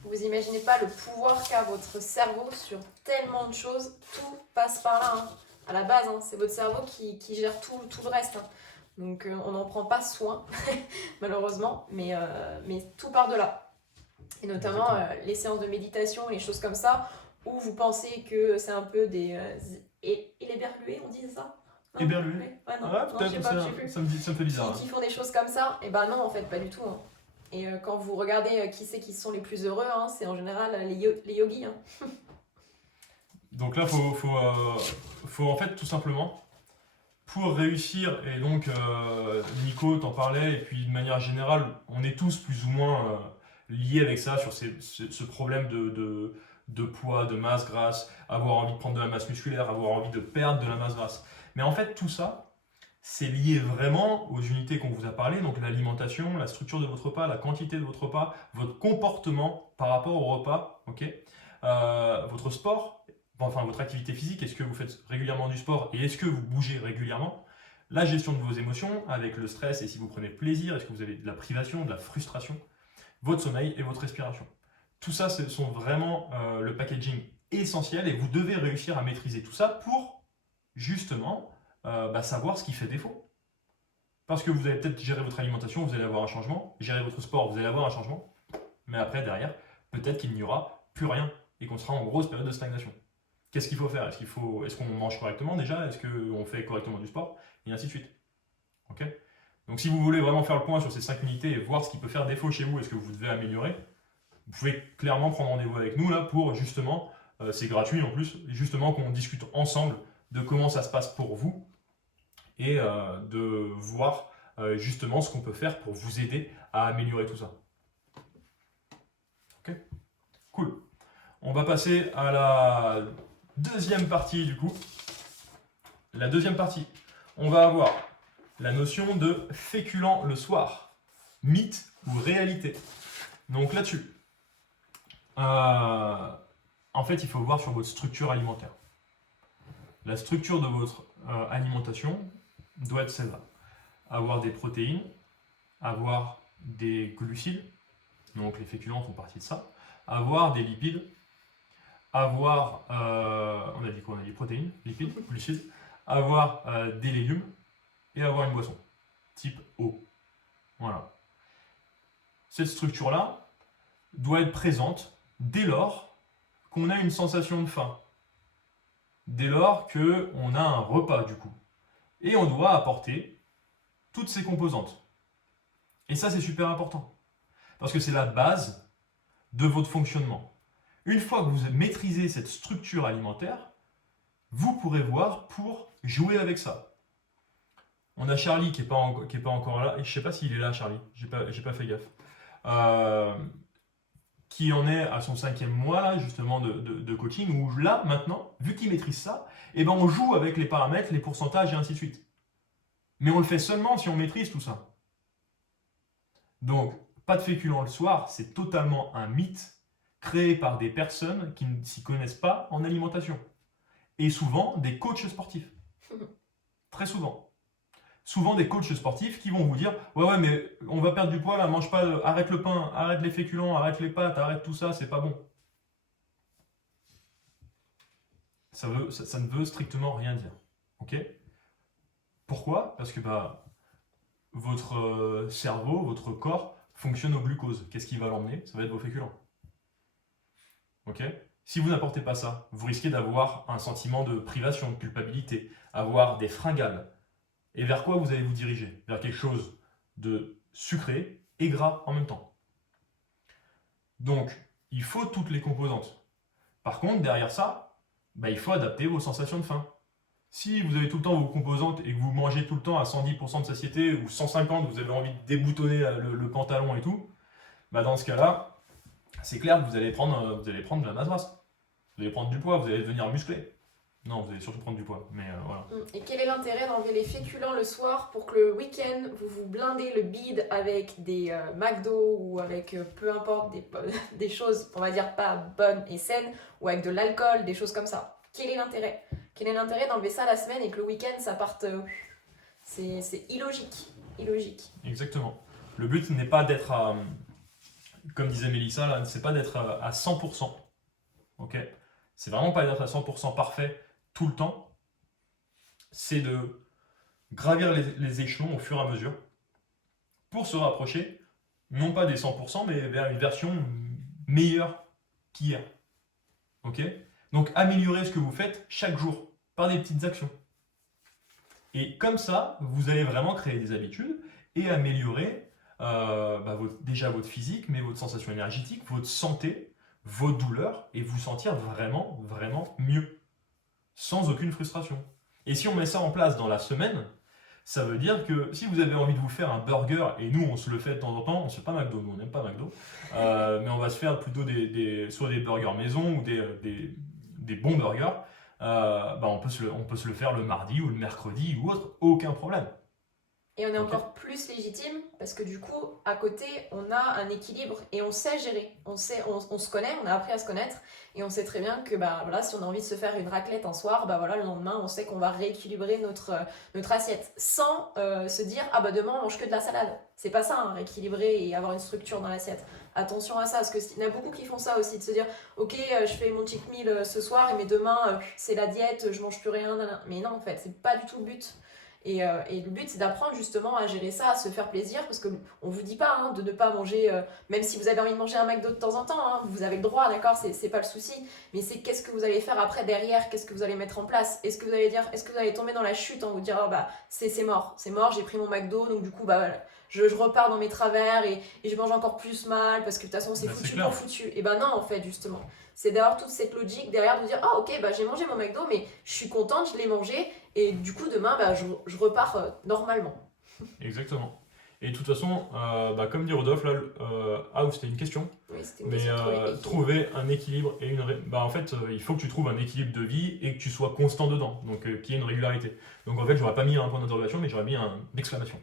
Vous imaginez pas le pouvoir qu'a votre cerveau sur tellement de choses, tout passe par là. Hein. À la base, c'est votre cerveau qui gère tout le reste. Hein. Donc on n'en prend pas soin, malheureusement, mais tout part de là. Et notamment les séances de méditation, les choses comme ça, où vous pensez que c'est un peu des éberlués, on dit ça? Éberlués? Ouais, non, peut-être, je sais plus. Ça me fait bizarre. Qui font des choses comme ça, et non, en fait, pas du tout. Hein. Et quand vous regardez qui sont les plus heureux, c'est en général les yogis. Hein. Donc là, faut en fait tout simplement pour réussir, et donc Nico t'en parlait, et puis de manière générale, on est tous plus ou moins liés avec ça, sur ce problème de poids, de masse grasse, avoir envie de prendre de la masse musculaire, avoir envie de perdre de la masse grasse. Mais en fait, tout ça, c'est lié vraiment aux unités qu'on vous a parlé, donc l'alimentation, la structure de votre repas, la quantité de votre repas, votre comportement par rapport au repas, ok. Votre sport, enfin votre activité physique, est-ce que vous faites régulièrement du sport et est-ce que vous bougez régulièrement? La gestion de vos émotions avec le stress et si vous prenez plaisir, est-ce que vous avez de la privation, de la frustration? Votre sommeil et votre respiration. Tout ça, ce sont vraiment le packaging essentiel et vous devez réussir à maîtriser tout ça pour justement savoir ce qui fait défaut. Parce que vous allez peut-être gérer votre alimentation, vous allez avoir un changement, gérer votre sport, vous allez avoir un changement, mais après, derrière, peut-être qu'il n'y aura plus rien et qu'on sera en grosse période de stagnation. Qu'est-ce qu'il faut faire? Est-ce qu'on mange correctement déjà? Est-ce qu'on fait correctement du sport? Et ainsi de suite. Ok. Donc si vous voulez vraiment faire le point sur ces 5 unités et voir ce qui peut faire défaut chez vous et ce que vous devez améliorer, vous pouvez clairement prendre rendez-vous avec nous là pour justement, c'est gratuit en plus, justement qu'on discute ensemble de comment ça se passe pour vous et de voir justement ce qu'on peut faire pour vous aider à améliorer tout ça. Ok, cool. On va passer à la deuxième partie du coup. La deuxième partie, on va avoir la notion de féculent le soir, mythe ou réalité. Donc là-dessus, en fait, il faut voir sur votre structure alimentaire. La structure de votre alimentation doit être celle-là. Avoir des protéines, avoir des glucides, donc les féculents font partie de ça, avoir des lipides, avoir, on a dit quoi? On a dit protéines, lipides, glucides, avoir des légumes et avoir une boisson, type eau. Voilà. Cette structure-là doit être présente dès lors qu'on a une sensation de faim. Dès lors qu'on a un repas du coup. Et on doit apporter toutes ces composantes. Et ça c'est super important. Parce que c'est la base de votre fonctionnement. Une fois que vous maîtrisez cette structure alimentaire, vous pourrez voir pour jouer avec ça. On a Charlie qui n'est pas encore là. Et je ne sais pas s'il est là, Charlie. J'ai pas fait gaffe. Qui en est à son 5e mois là, justement de coaching, où là, maintenant, vu qu'il maîtrise ça, eh ben, on joue avec les paramètres, les pourcentages et ainsi de suite. Mais on le fait seulement si on maîtrise tout ça. Donc, pas de féculents le soir, c'est totalement un mythe créé par des personnes qui ne s'y connaissent pas en alimentation. Et souvent, des coachs sportifs. Très souvent. Souvent des coachs sportifs qui vont vous dire ouais mais on va perdre du poids là, mange pas, arrête le pain, arrête les féculents, arrête les pâtes, arrête tout ça, c'est pas bon. Ça ne veut strictement rien dire. Ok? Pourquoi? Parce que votre cerveau, votre corps fonctionne au glucose. Qu'est-ce qui va l'emmener? Ça va être vos féculents. Ok? Si vous n'apportez pas ça, vous risquez d'avoir un sentiment de privation, de culpabilité, avoir des fringales. Et vers quoi vous allez vous diriger? Vers quelque chose de sucré et gras en même temps. Donc, il faut toutes les composantes. Par contre, derrière ça, il faut adapter vos sensations de faim. Si vous avez tout le temps vos composantes et que vous mangez tout le temps à 110% de satiété ou 150%, vous avez envie de déboutonner le pantalon et tout, dans ce cas-là, c'est clair que vous allez prendre de la masse grasse. Vous allez prendre du poids, vous allez devenir musclé. Non, vous allez surtout prendre du poids, mais voilà. Et quel est l'intérêt d'enlever les féculents le soir pour que le week-end, vous vous blindez le bide avec des McDo ou avec peu importe des choses, on va dire pas bonnes et saines, ou avec de l'alcool, des choses comme ça? Quel est l'intérêt? Quel est l'intérêt d'enlever ça la semaine et que le week-end, ça parte... C'est illogique. Illogique. Exactement. Le but n'est pas d'être à... Comme disait Mélissa, là, c'est pas d'être à 100%. Ok? C'est vraiment pas d'être à 100% parfait tout le temps, c'est de gravir les échelons au fur et à mesure pour se rapprocher, non pas des 100%, mais vers une version meilleure qu'hier. Ok? Donc améliorer ce que vous faites chaque jour par des petites actions. Et comme ça, vous allez vraiment créer des habitudes et améliorer déjà votre physique, mais votre sensation énergétique, votre santé, vos douleurs, et vous sentir vraiment, vraiment mieux. Sans aucune frustration. Et si on met ça en place dans la semaine, ça veut dire que si vous avez envie de vous faire un burger, et nous on se le fait de temps en temps, on ne se fait pas McDo, nous on n'aime pas McDo, mais on va se faire plutôt soit des burgers maison ou des bons burgers, on peut se le faire le mardi ou le mercredi ou autre, aucun problème. Et on est Ok. encore plus légitime parce que du coup, à côté, on a un équilibre et on sait gérer. On se connaît, on a appris à se connaître et on sait très bien que bah, voilà, si on a envie de se faire une raclette un soir, bah, voilà, le lendemain, on sait qu'on va rééquilibrer notre assiette sans se dire ah bah demain on mange que de la salade. C'est pas ça, hein, rééquilibrer et avoir une structure dans l'assiette. Attention à ça, parce qu'il y en a beaucoup qui font ça aussi, de se dire ok, je fais mon cheat meal ce soir, mais demain c'est la diète, je mange plus rien. Nanana. Mais non, en fait, c'est pas du tout le but. Et le but, c'est d'apprendre justement à gérer ça, à se faire plaisir, parce qu'on ne vous dit pas hein, de ne pas manger, même si vous avez envie de manger un McDo de temps en temps, hein, vous avez le droit, d'accord, c'est pas le souci, mais c'est qu'est-ce que vous allez faire après derrière, qu'est-ce que vous allez mettre en place, est-ce que vous allez dire, est-ce que vous allez tomber dans la chute en vous dire, oh, bah c'est mort, j'ai pris mon McDo, donc du coup, bah voilà, je repars dans mes travers et je mange encore plus mal, parce que de toute façon, c'est Bah, c'est foutu clair. pour foutu. Et ben non, en fait, justement. C'est d'avoir toute cette logique derrière de dire ah ok bah j'ai mangé mon McDo mais je suis contente je l'ai mangé et du coup demain bah, je repars normalement. Exactement. Et de toute façon, comme dit Rodolphe, là, c'était une question, Oui, c'était une mais question de trouver l'équilibre. trouver un équilibre et en fait, il faut que tu trouves un équilibre de vie et que tu sois constant dedans, donc qu'il y ait une régularité. Donc en fait, j'aurais pas mis un point d'interrogation, mais j'aurais mis un d'exclamation.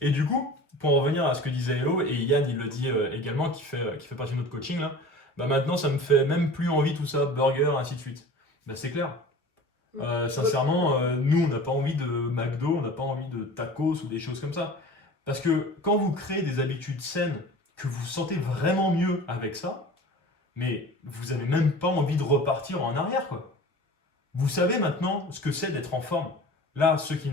Et du coup, pour en revenir à ce que disait Hello, et Yann il le dit également, qui fait partie de notre coaching là, bah maintenant ça me fait même plus envie tout ça, burger, ainsi de suite. Bah c'est clair. Sincèrement, nous on n'a pas envie de McDo, on n'a pas envie de tacos ou des choses comme ça. Parce que quand vous créez des habitudes saines, que vous vous sentez vraiment mieux avec ça, mais vous avez même pas envie de repartir en arrière quoi. Vous savez maintenant ce que c'est d'être en forme. Là, ceux qui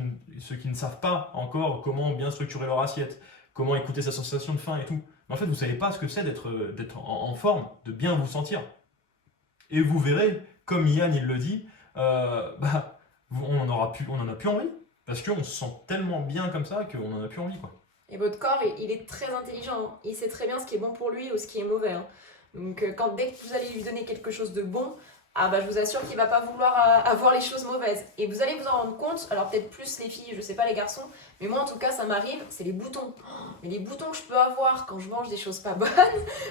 ne savent pas encore comment bien structurer leur assiette, comment écouter sa sensation de faim et tout, mais en fait, vous ne savez pas ce que c'est d'être en forme, de bien vous sentir. Et vous verrez, comme Yann il le dit, on en a plus envie. Parce qu'on se sent tellement bien comme ça qu'on en a plus envie. Quoi. Et votre corps, il est très intelligent. Hein. Il sait très bien ce qui est bon pour lui ou ce qui est mauvais. Hein. Donc, dès que vous allez lui donner quelque chose de bon, ah bah, je vous assure qu'il va pas vouloir avoir les choses mauvaises. Et vous allez vous en rendre compte, alors peut-être plus les filles, je sais pas les garçons, mais moi en tout cas ça m'arrive, c'est les boutons. Mais les boutons que je peux avoir quand je mange des choses pas bonnes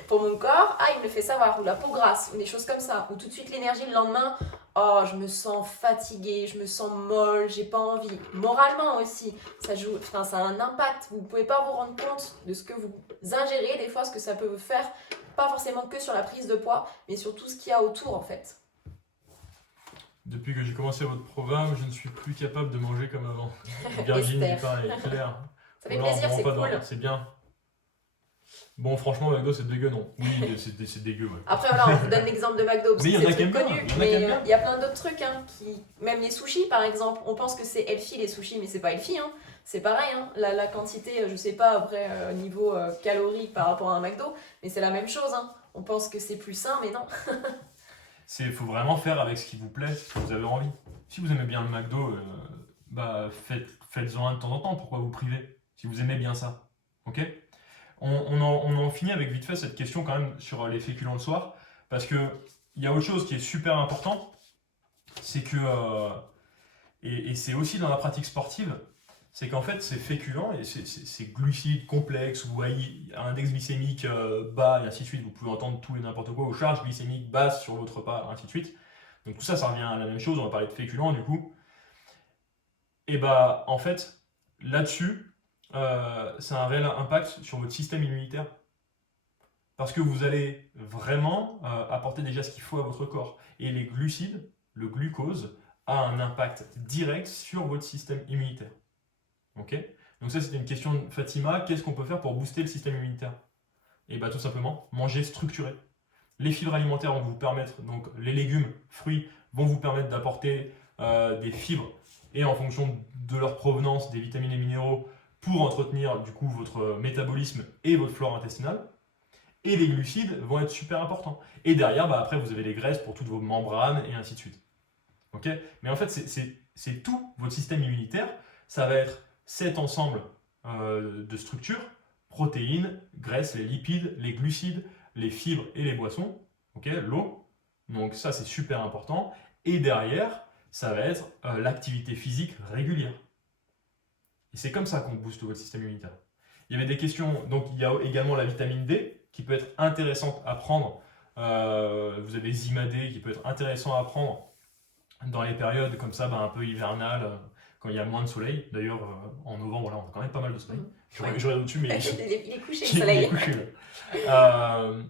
pour mon corps, ah il me le fait savoir, ou la peau grasse, ou des choses comme ça, ou tout de suite l'énergie le lendemain, oh je me sens fatiguée, je me sens molle, j'ai pas envie. Moralement aussi, ça joue, enfin ça a un impact, vous pouvez pas vous rendre compte de ce que vous ingérez, des fois ce que ça peut vous faire, pas forcément que sur la prise de poids, mais sur tout ce qu'il y a autour en fait. Depuis que j'ai commencé votre programme, je ne suis plus capable de manger comme avant. Virginie, Esther. pareil, Claire. Ça fait Voilà, plaisir, on c'est prend pas cool. de- c'est bien. Bon, franchement, McDo, c'est dégueu, non. Oui, c'est dégueu, ouais. Après, voilà, on vous donne l'exemple de McDo, parce Mais que il y c'est en a le qui truc aiment bien, connu. il y en a qui Mais aiment bien. il y a plein d'autres trucs, hein, même les sushis par exemple, on pense que c'est healthy les sushis, mais c'est pas healthy. Hein. C'est pareil, hein. La quantité, je sais pas après niveau calorique par rapport à un McDo, mais c'est la même chose. Hein. On pense que c'est plus sain, mais non. Faut vraiment faire avec ce qui vous plaît, ce que vous avez envie. Si vous aimez bien le McDo, faites-en un de temps en temps, pourquoi vous priver? Si vous aimez bien ça. Ok? On en finit avec vite fait cette question quand même sur les féculents le soir, parce que il y a autre chose qui est super important, c'est que, et c'est aussi dans la pratique sportive, c'est qu'en fait ces féculents et ces glucides complexes ou à index glycémique bas et ainsi de suite, vous pouvez entendre tout et n'importe quoi, aux charges glycémiques basses sur votre repas, ainsi de suite. Donc tout ça, ça revient à la même chose, on va parler de féculents du coup. Et bah en fait, là-dessus, ça a un réel impact sur votre système immunitaire. Parce que vous allez vraiment apporter déjà ce qu'il faut à votre corps. Et les glucides, le glucose, a un impact direct sur votre système immunitaire. Ok? Donc ça c'était une question de Fatima, qu'est-ce qu'on peut faire pour booster le système immunitaire? Et bah tout simplement, manger structuré. Les fibres alimentaires vont vous permettre, donc les légumes, fruits, vont vous permettre d'apporter des fibres et en fonction de leur provenance, des vitamines et minéraux pour entretenir du coup votre métabolisme et votre flore intestinale. Et les glucides vont être super importants. Et derrière, après vous avez les graisses pour toutes vos membranes et ainsi de suite. Ok? Mais en fait, c'est tout votre système immunitaire. Ça va être cet ensemble de structures, protéines, graisses, les lipides, les glucides, les fibres et les boissons, ok, l'eau. Donc ça c'est super important. Et derrière, ça va être l'activité physique régulière. Et c'est comme ça qu'on booste votre système immunitaire. Il y avait des questions, donc il y a également la vitamine D qui peut être intéressante à prendre. Vous avez Zima D qui peut être intéressant à prendre dans les périodes comme ça, un peu hivernales, quand il y a moins de soleil. D'ailleurs, en novembre, là, on a quand même pas mal de soleil. J'aurais au-dessus, mais il est couché le soleil.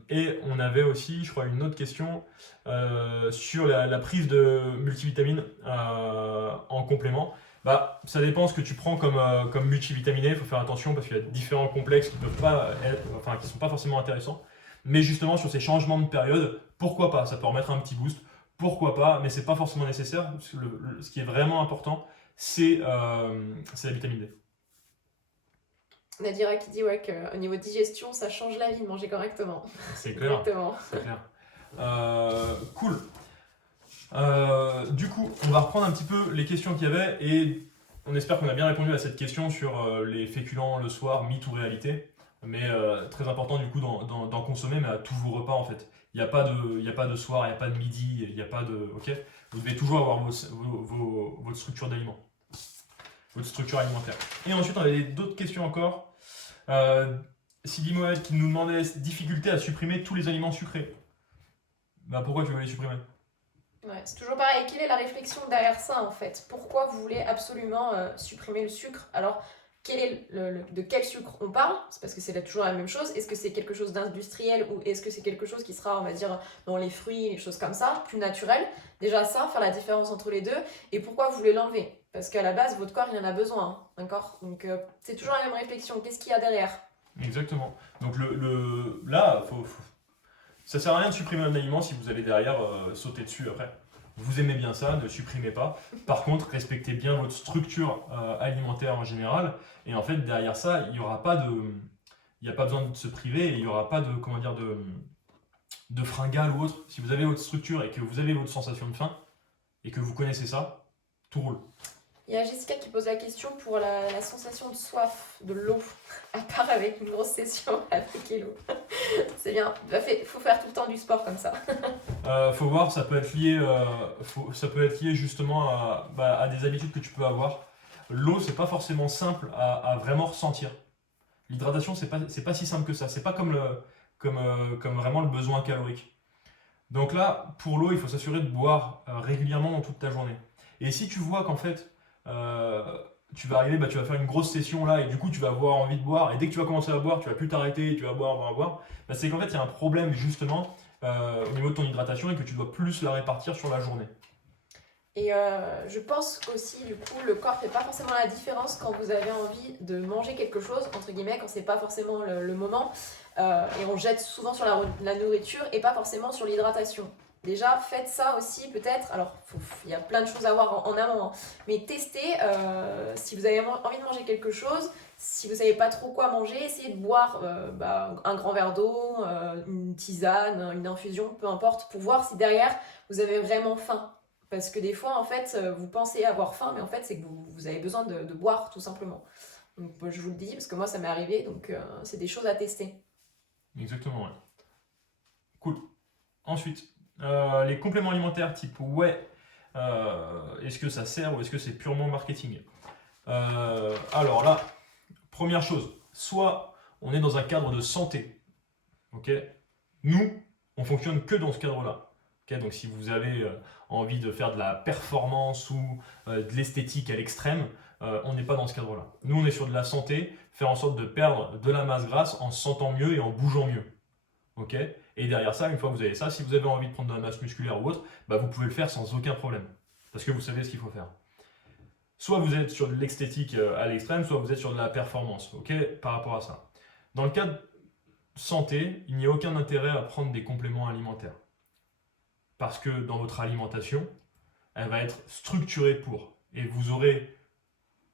Et on avait aussi, je crois, une autre question sur la prise de multivitamines en complément. Ça dépend ce que tu prends comme multivitaminé. Il faut faire attention parce qu'il y a différents complexes qui peuvent pas qui sont pas forcément intéressants. Mais justement, sur ces changements de période, pourquoi pas? Ça peut remettre un petit boost. Pourquoi pas? Mais c'est pas forcément nécessaire. Parce que ce qui est vraiment important, c'est la vitamine D. Nadira qui dit qu'au niveau digestion, ça change la vie de manger correctement. C'est clair. Exactement. C'est clair. Cool. Du coup, on va reprendre un petit peu les questions qu'il y avait et on espère qu'on a bien répondu à cette question sur les féculents le soir, mythe ou réalité. Mais très important du coup d'en consommer, mais à tous vos repas en fait. Il n'y a pas de soir, il n'y a pas de midi, il n'y a pas de... Ok. Vous devez toujours avoir votre structure d'aliments. Votre structure alimentaire. Et ensuite, on avait d'autres questions encore. Sidi Mohamed qui nous demandait difficulté à supprimer tous les aliments sucrés. Pourquoi tu veux les supprimer? Ouais, c'est toujours pareil. Quelle est la réflexion derrière ça en fait? Pourquoi vous voulez absolument supprimer le sucre? Alors, de quel sucre on parle? C'est parce que c'est toujours la même chose. Est-ce que c'est quelque chose d'industriel ou est-ce que c'est quelque chose qui sera, on va dire, dans les fruits, les choses comme ça, plus naturel? Déjà ça, faire la différence entre les deux. Et pourquoi vous voulez l'enlever? Parce qu'à la base, votre corps, il en a besoin. D'accord? Donc, c'est toujours la même réflexion. Qu'est-ce qu'il y a derrière? Exactement. Donc là, ça sert à rien de supprimer un aliment si vous allez derrière sauter dessus après. Vous aimez bien ça, ne supprimez pas. Par contre, respectez bien votre structure alimentaire en général. Et en fait, derrière ça, il n'y a pas besoin de se priver et il n'y aura pas de fringales ou autre. Si vous avez votre structure et que vous avez votre sensation de faim et que vous connaissez ça, tout roule. Il y a Jessica qui pose la question pour la sensation de soif, de l'eau, à part avec une grosse session avec l'eau. C'est bien, il faut faire tout le temps du sport comme ça. Faut voir, ça peut être lié justement à des habitudes que tu peux avoir. L'eau, c'est pas forcément simple à vraiment ressentir. L'hydratation, c'est pas si simple que ça. C'est pas comme vraiment le besoin calorique. Donc là, pour l'eau, il faut s'assurer de boire régulièrement dans toute ta journée. Et si tu vois qu'en fait, tu vas arriver, tu vas faire une grosse session là, et du coup, tu vas avoir envie de boire, et dès que tu vas commencer à boire, tu vas plus t'arrêter, et tu vas boire, c'est qu'en fait, il y a un problème justement au niveau de ton hydratation et que tu dois plus la répartir sur la journée. Et je pense aussi, du coup, le corps fait pas forcément la différence quand vous avez envie de manger quelque chose, entre guillemets, quand c'est pas forcément le moment. Et on jette souvent sur la nourriture et pas forcément sur l'hydratation. Déjà, faites ça aussi peut-être. Alors, il y a plein de choses à voir en amont, hein. Mais testez si vous avez envie de manger quelque chose. Si vous savez pas trop quoi manger, essayez de boire un grand verre d'eau, une tisane, une infusion, peu importe, pour voir si derrière vous avez vraiment faim. Parce que des fois, en fait, vous pensez avoir faim, mais en fait, c'est que vous avez besoin de boire, tout simplement. Donc, je vous le dis, parce que moi, ça m'est arrivé, donc c'est des choses à tester. Exactement, ouais. Cool. Ensuite, les compléments alimentaires type est-ce que ça sert ou est-ce que c'est purement marketing? Alors là, première chose, soit on est dans un cadre de santé, ok? Nous, on fonctionne que dans ce cadre-là. Okay, donc si vous avez envie de faire de la performance ou de l'esthétique à l'extrême, on n'est pas dans ce cadre-là. Nous, on est sur de la santé, faire en sorte de perdre de la masse grasse en se sentant mieux et en bougeant mieux. Okay, et derrière ça, une fois que vous avez ça, si vous avez envie de prendre de la masse musculaire ou autre, vous pouvez le faire sans aucun problème. Parce que vous savez ce qu'il faut faire. Soit vous êtes sur de l'esthétique à l'extrême, soit vous êtes sur de la performance, par rapport à ça. Dans le cadre santé, il n'y a aucun intérêt à prendre des compléments alimentaires. Parce que dans votre alimentation, elle va être structurée pour. Et vous aurez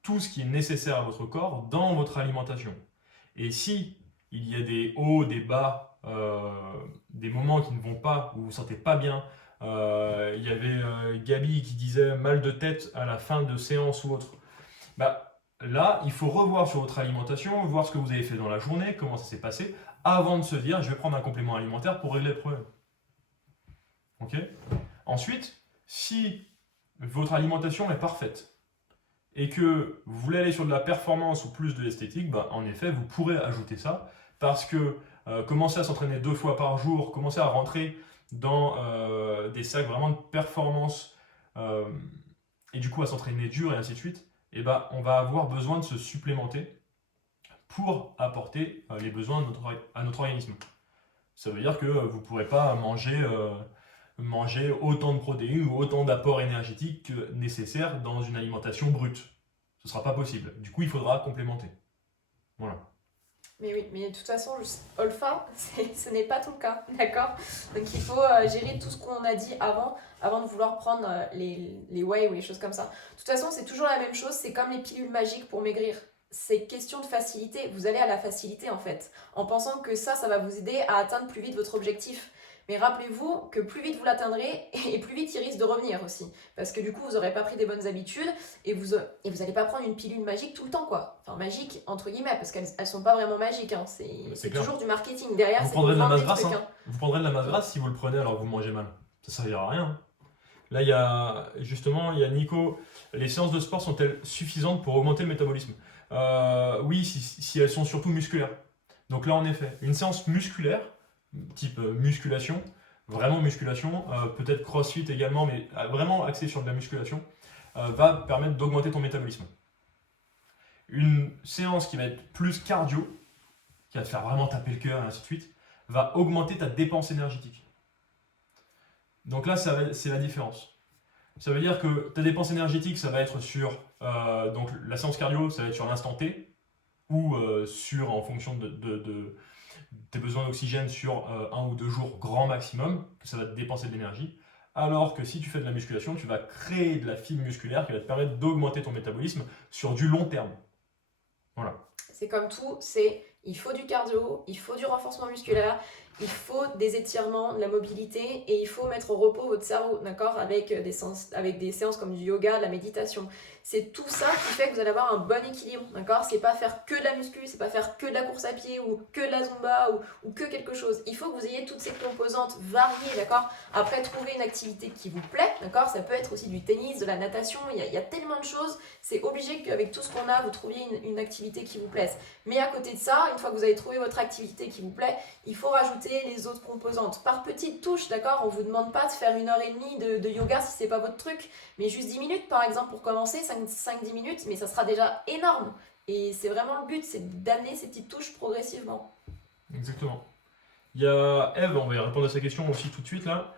tout ce qui est nécessaire à votre corps dans votre alimentation. Et si il y a des hauts, des bas, des moments qui ne vont pas, où vous ne vous sentez pas bien, il y avait Gabi qui disait mal de tête à la fin de séance ou autre. Là, il faut revoir sur votre alimentation, voir ce que vous avez fait dans la journée, comment ça s'est passé, avant de se dire je vais prendre un complément alimentaire pour régler le problème. Ok. Ensuite, si votre alimentation est parfaite et que vous voulez aller sur de la performance ou plus de l'esthétique, en effet, vous pourrez ajouter ça parce que commencer à s'entraîner 2 fois par jour, commencer à rentrer dans des sacs vraiment de performance euh, et du coup à s'entraîner dur et ainsi de suite, on va avoir besoin de se supplémenter pour apporter les besoins à notre organisme. Ça veut dire que vous ne pourrez pas manger autant de protéines ou autant d'apports énergétiques que nécessaires dans une alimentation brute. Ce ne sera pas possible. Du coup, il faudra complémenter. Voilà. Mais oui, mais de toute façon, Olfa, ce n'est pas tout le cas, d'accord? Donc il faut gérer tout ce qu'on a dit avant de vouloir prendre les whey ou les choses comme ça. De toute façon, c'est toujours la même chose, c'est comme les pilules magiques pour maigrir. C'est question de facilité, vous allez à la facilité en fait, en pensant que ça va vous aider à atteindre plus vite votre objectif. Mais rappelez-vous que plus vite vous l'atteindrez, et plus vite il risque de revenir aussi. Parce que du coup, vous n'aurez pas pris des bonnes habitudes, et vous n'allez pas prendre une pilule magique tout le temps, quoi. Enfin, magique, entre guillemets, parce qu'elles ne sont pas vraiment magiques. Hein. C'est toujours du marketing. Derrière, vous prendrez de la masse grasse. Vous prendrez de la masse grasse si vous le prenez alors que vous mangez mal. Ça ne servira à rien. Hein. Là, il y a Nico. Les séances de sport sont-elles suffisantes pour augmenter le métabolisme? Oui, si elles sont surtout musculaires. Donc là, en effet, une séance musculaire, type musculation, vraiment musculation, peut-être crossfit également, mais vraiment axé sur de la musculation, va permettre d'augmenter ton métabolisme. Une séance qui va être plus cardio, qui va te faire vraiment taper le cœur et ainsi de suite, va augmenter ta dépense énergétique. Donc là, c'est la différence. Ça veut dire que ta dépense énergétique, ça va être sur donc la séance cardio, ça va être sur l'instant T, ou en fonction de tes besoins d'oxygène sur 1 ou 2 jours grand maximum, que ça va te dépenser de l'énergie. Alors que si tu fais de la musculation, tu vas créer de la fibre musculaire qui va te permettre d'augmenter ton métabolisme sur du long terme. Voilà. C'est comme tout, il faut du cardio, il faut du renforcement musculaire, il faut des étirements, de la mobilité et il faut mettre au repos votre cerveau, d'accord, avec des séances comme du yoga, de la méditation. C'est tout ça qui fait que vous allez avoir un bon équilibre, d'accord? C'est pas faire que de la muscu, c'est pas faire que de la course à pied ou que de la zumba ou que quelque chose. Il faut que vous ayez toutes ces composantes variées, d'accord? Après, trouver une activité qui vous plaît, d'accord? Ça peut être aussi du tennis, de la natation, il y a tellement de choses. C'est obligé qu'avec tout ce qu'on a, vous trouviez une activité qui vous plaise. Mais à côté de ça, une fois que vous avez trouvé votre activité qui vous plaît, il faut rajouter les autres composantes par petites touches, d'accord? On ne vous demande pas de faire 1h30 de yoga si c'est pas votre truc, mais juste 10 minutes par exemple pour commencer, 5-10 minutes, mais ça sera déjà énorme. Et c'est vraiment le but, c'est d'amener ces petites touches progressivement. Exactement. Il y a Eve, on va répondre à sa question aussi tout de suite là.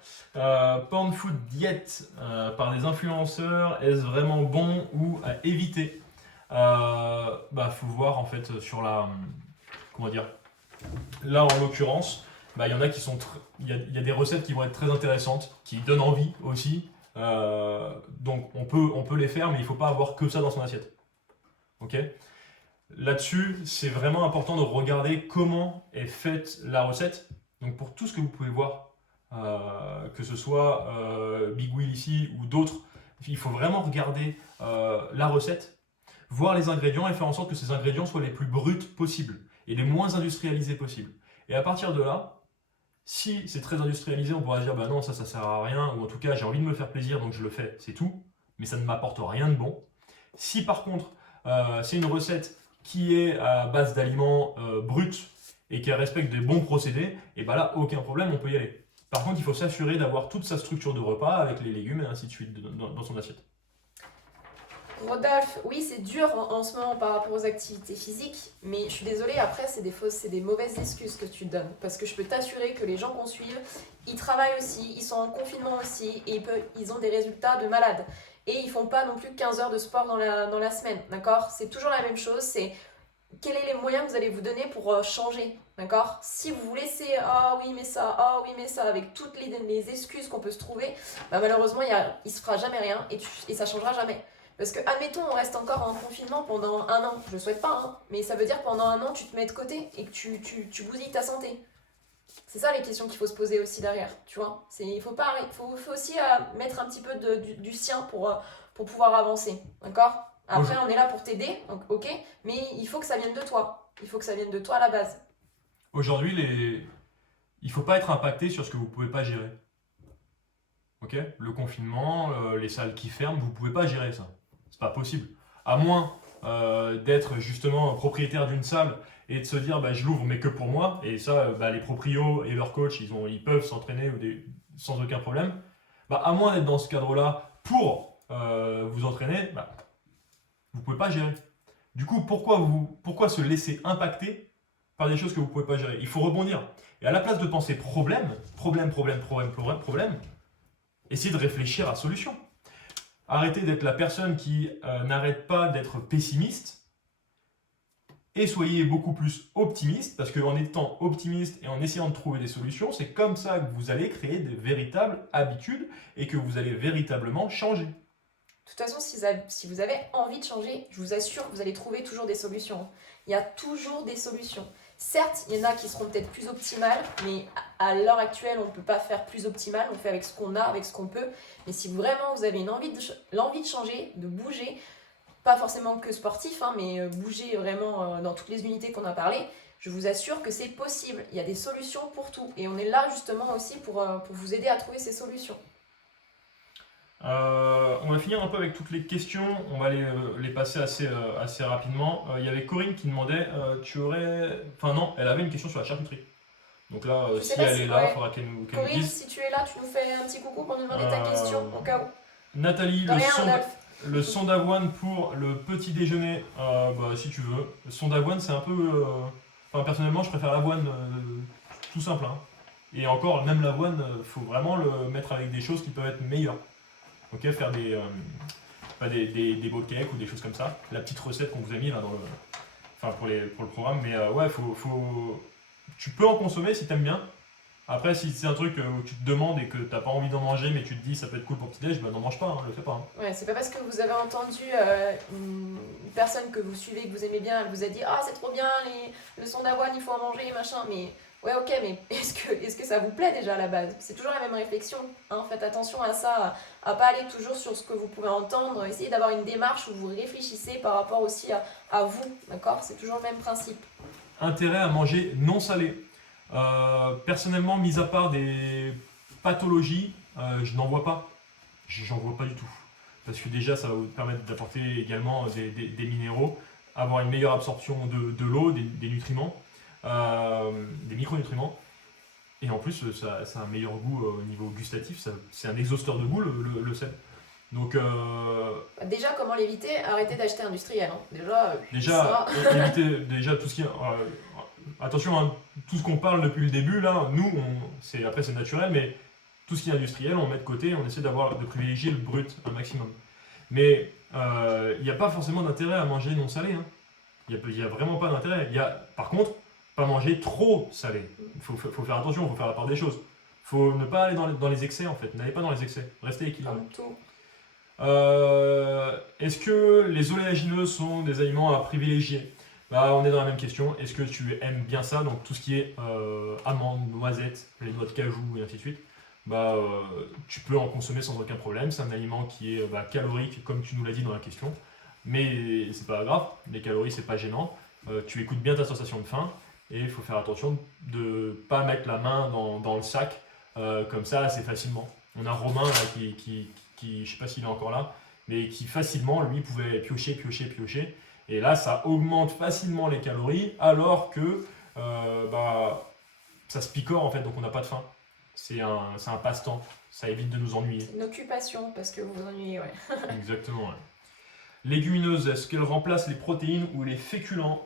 Porn food diète par des influenceurs, est-ce vraiment bon ou à éviter? Faut voir en fait sur la... Comment dire? Là en l'occurrence, il y en a qui sont... Il y a des recettes qui vont être très intéressantes, qui donnent envie aussi. Donc on peut les faire, mais il ne faut pas avoir que ça dans son assiette. Ok? Là-dessus, c'est vraiment important de regarder comment est faite la recette. Donc pour tout ce que vous pouvez voir, que ce soit Big Wheel ici ou d'autres, il faut vraiment regarder la recette, voir les ingrédients et faire en sorte que ces ingrédients soient les plus bruts possibles et les moins industrialisés possibles. Et à partir de là, si c'est très industrialisé, on pourra dire bah non, ça sert à rien, ou en tout cas j'ai envie de me faire plaisir donc je le fais, c'est tout, mais ça ne m'apporte rien de bon. Si par contre c'est une recette qui est à base d'aliments bruts et qui respecte des bons procédés, et là aucun problème, on peut y aller. Par contre, il faut s'assurer d'avoir toute sa structure de repas avec les légumes et ainsi de suite dans son assiette. Rodolphe, oui, c'est dur en ce moment par rapport aux activités physiques, mais je suis désolée, après, c'est des mauvaises excuses que tu donnes. Parce que je peux t'assurer que les gens qu'on suit, ils travaillent aussi, ils sont en confinement aussi, et ils ont des résultats de malades. Et ils font pas non plus 15 heures de sport dans la semaine, d'accord? C'est toujours la même chose, c'est quels sont les moyens que vous allez vous donner pour changer, d'accord? Si vous vous laissez « Ah oui mais ça, ah oui mais ça », avec toutes les excuses qu'on peut se trouver, malheureusement, il se fera jamais rien et ça changera jamais. Parce que, admettons, on reste encore en confinement pendant 1 an. Je le souhaite pas, hein, mais ça veut dire que pendant 1 an, tu te mets de côté et que tu bousilles ta santé. C'est ça les questions qu'il faut se poser aussi derrière, tu vois. Il faut aussi mettre un petit peu du sien pour pouvoir avancer, d'accord? Après, on est là pour t'aider, donc ok, mais il faut que ça vienne de toi. Il faut que ça vienne de toi à la base. Aujourd'hui, il ne faut pas être impacté sur ce que vous ne pouvez pas gérer. Ok, le confinement, les salles qui ferment, vous ne pouvez pas gérer ça. C'est pas possible. À moins d'être justement propriétaire d'une salle et de se dire bah, je l'ouvre mais que pour moi. Et ça, les proprios et leurs coachs, ils peuvent s'entraîner sans aucun problème. Bah, à moins d'être dans ce cadre-là pour vous entraîner, bah, vous ne pouvez pas gérer. Du coup, pourquoi se laisser impacter par des choses que vous ne pouvez pas gérer? Il faut rebondir. Et à la place de penser problème, essayez de réfléchir à solution. Arrêtez d'être la personne qui n'arrête pas d'être pessimiste et soyez beaucoup plus optimiste parce qu'en étant optimiste et en essayant de trouver des solutions, c'est comme ça que vous allez créer des véritables habitudes et que vous allez véritablement changer. De toute façon, si vous avez envie de changer, je vous assure que vous allez trouver toujours des solutions. Il y a toujours des solutions. Certes, il y en a qui seront peut-être plus optimales, mais à l'heure actuelle, on ne peut pas faire plus optimal. On fait avec ce qu'on a, avec ce qu'on peut. Mais si vraiment vous avez l'envie de changer, de bouger, pas forcément que sportif, mais bouger vraiment dans toutes les unités qu'on a parlé, je vous assure que c'est possible. Il y a des solutions pour tout. Et on est là justement aussi pour vous aider à trouver ces solutions. On va finir un peu avec toutes les questions, on va les passer assez rapidement. Il y avait Corinne qui demandait, Enfin non, elle avait une question sur la charcuterie. Donc là, si elle est là, il faudra qu'elle nous Corinne, dise. si tu es là, tu nous fais un petit coucou pour nous demander ta question, au cas où. Nathalie, le son d'avoine pour le petit déjeuner, si tu veux. Le son d'avoine, c'est un peu... personnellement, je préfère l'avoine tout simple. Hein. Et encore, même l'avoine, il faut vraiment le mettre avec des choses qui peuvent être meilleures. Ok, faire des bowl cakes ou des choses comme ça. La petite recette qu'on vous a mis là pour le programme. Mais tu peux en consommer si t'aimes bien. Après, si c'est un truc où tu te demandes et que t'as pas envie d'en manger, mais tu te dis ça peut être cool pour petit-déj, n'en mange pas, le fais pas. Hein. Ouais, c'est pas parce que vous avez entendu une personne que vous suivez, que vous aimez bien, elle vous a dit ah c'est trop bien, le son d'avoine, il faut en manger, machin, mais ouais ok, mais est-ce que ça vous plaît déjà à la base? C'est toujours la même réflexion, hein, faites attention à ça, à pas aller toujours sur ce que vous pouvez entendre, essayez d'avoir une démarche où vous réfléchissez par rapport aussi à vous, d'accord? C'est toujours le même principe. Intérêt à manger non salé. Personnellement, mis à part des pathologies, je n'en vois pas. J'en vois pas du tout. Parce que déjà, ça va vous permettre d'apporter également des minéraux, avoir une meilleure absorption de l'eau, des nutriments, des micronutriments. Et en plus, ça a un meilleur goût au niveau gustatif. C'est un exhausteur de goût, le sel. Donc, déjà, comment l'éviter? Arrêtez d'acheter industriel. Hein. Déjà, éviter déjà tout ce qui est... attention, hein, tout ce qu'on parle depuis le début, là, nous, après c'est naturel, mais tout ce qui est industriel, on met de côté, on essaie de privilégier le brut un maximum. Mais il n'y a pas forcément d'intérêt à manger non salé. Hein. Il n'y a vraiment pas d'intérêt. Par contre, pas manger trop salé. Il faut faire attention, il faut faire la part des choses. Il faut ne pas aller dans les excès, en fait. N'allez pas dans les excès. Restez équilibré. Comme tout. Est-ce que les oléagineux sont des aliments à privilégier? On est dans la même question. Est-ce que tu aimes bien ça? Donc tout ce qui est amandes, noisettes, les noix de cajou et ainsi de suite. Tu peux en consommer sans aucun problème. C'est un aliment qui est calorique, comme tu nous l'as dit dans la question. Mais c'est pas grave. Les calories, c'est pas gênant. Tu écoutes bien ta sensation de faim. Et il faut faire attention de ne pas mettre la main dans le sac comme ça assez facilement. On a Romain là, qui je sais pas s'il est encore là, mais qui facilement, lui, pouvait piocher. Et là, ça augmente facilement les calories, alors que ça se picore en fait, donc on n'a pas de faim. C'est un passe-temps, ça évite de nous ennuyer. C'est une occupation, parce que vous vous ennuyez, ouais. Exactement, ouais. Légumineuses, est-ce qu'elles remplacent les protéines ou les féculents?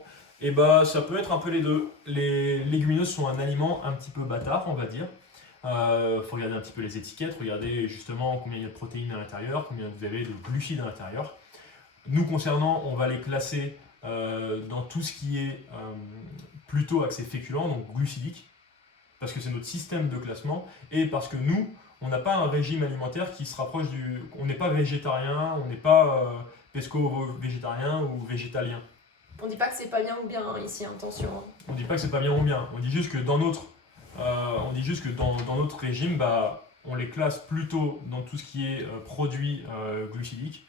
Ça peut être un peu les deux. Les légumineuses sont un aliment un petit peu bâtard, on va dire. Faut regarder un petit peu les étiquettes, regardez justement combien il y a de protéines à l'intérieur, combien vous avez de glucides à l'intérieur. Nous concernant, on va les classer dans tout ce qui est plutôt axé féculent, donc glucidique, parce que c'est notre système de classement, et parce que nous, on n'a pas un régime alimentaire qui se rapproche du... On n'est pas végétarien, on n'est pas pesco-végétarien ou végétalien. On dit pas que c'est pas bien ou bien ici, attention. On dit pas que c'est pas bien ou bien, on dit juste que dans notre dans notre régime, on les classe plutôt dans tout ce qui est produits glucidiques.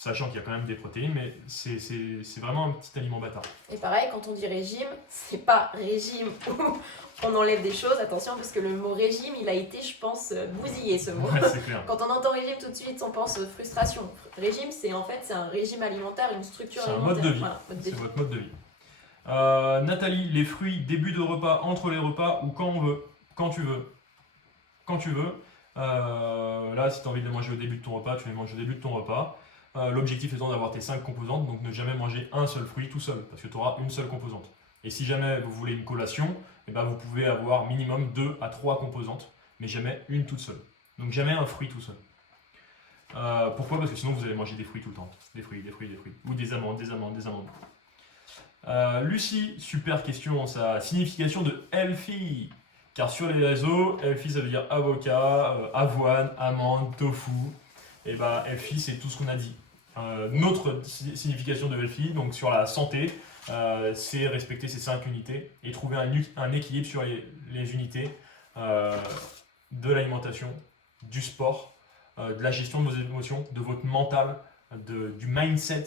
sachant qu'il y a quand même des protéines, mais c'est vraiment un petit aliment bâtard. Et pareil, quand on dit régime, c'est pas régime où on enlève des choses, attention, parce que le mot régime, il a été, je pense, bousillé ce mot. Ouais, c'est clair. Quand on entend régime, tout de suite, on pense frustration. Régime, c'est en fait, c'est un régime alimentaire, une structure C'est un alimentaire. mode de vie. Voilà, mode de C'est vie. votre mode de vie. Nathalie, les fruits, début de repas, entre les repas ou quand on veut, quand tu veux. Quand tu veux. Là, si tu as envie de les manger au début de ton repas, tu les manges au début de ton repas. L'objectif étant d'avoir tes 5 composantes, donc ne jamais manger un seul fruit tout seul, parce que tu auras une seule composante. Et si jamais vous voulez une collation, eh ben vous pouvez avoir minimum 2 à 3 composantes, mais jamais une toute seule. Donc jamais un fruit tout seul. Pourquoi? Parce que sinon vous allez manger des fruits tout le temps. Des fruits. Ou des amandes. Lucie, super question, sa signification de healthy. Car sur les réseaux, healthy ça veut dire avocat, avoine, amande, tofu. Et bah healthy c'est tout ce qu'on a dit. Notre signification de healthy, donc sur la santé, c'est respecter ces 5 unités et trouver un équilibre sur les unités de l'alimentation, du sport, de la gestion de vos émotions, de votre mental, du mindset,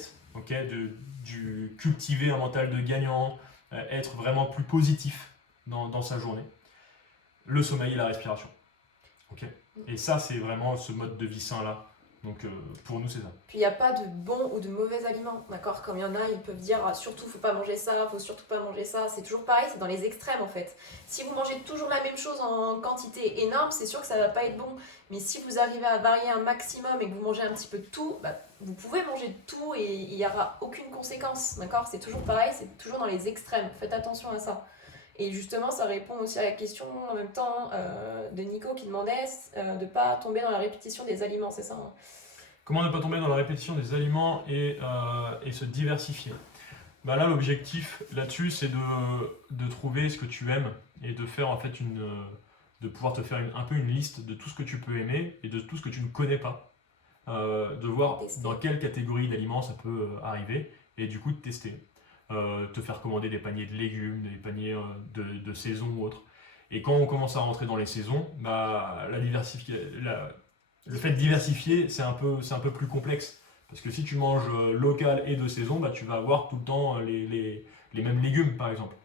du cultiver un mental de gagnant, être vraiment plus positif dans sa journée. Le sommeil et la respiration. Et ça, c'est vraiment ce mode de vie sain-là. Donc pour nous, c'est ça. Puis il n'y a pas de bons ou de mauvais aliments, d'accord? Comme il y en a, ils peuvent dire surtout faut pas manger ça, faut surtout pas manger ça. C'est toujours pareil, c'est dans les extrêmes en fait. Si vous mangez toujours la même chose en quantité énorme, c'est sûr que ça va pas être bon. Mais si vous arrivez à varier un maximum et que vous mangez un petit peu de tout, bah, vous pouvez manger de tout et il n'y aura aucune conséquence, d'accord? C'est toujours pareil, c'est toujours dans les extrêmes. Faites attention à ça. Et justement, ça répond aussi à la question en même temps de Nico qui demandait de ne pas tomber dans la répétition des aliments, c'est ça, hein? Comment ne pas tomber dans la répétition des aliments et se diversifier? Bah là, l'objectif là-dessus, c'est de trouver ce que tu aimes et de faire en fait de pouvoir te faire un peu une liste de tout ce que tu peux aimer et de tout ce que tu ne connais pas. De voir dans quelle catégorie d'aliments ça peut arriver et du coup de tester. Te faire commander des paniers de légumes, des paniers de saison ou autre. Et quand on commence à rentrer dans les saisons, bah, le fait de diversifier, c'est un peu plus complexe. Parce que si tu manges local et de saison, bah, tu vas avoir tout le temps les mêmes légumes, par exemple.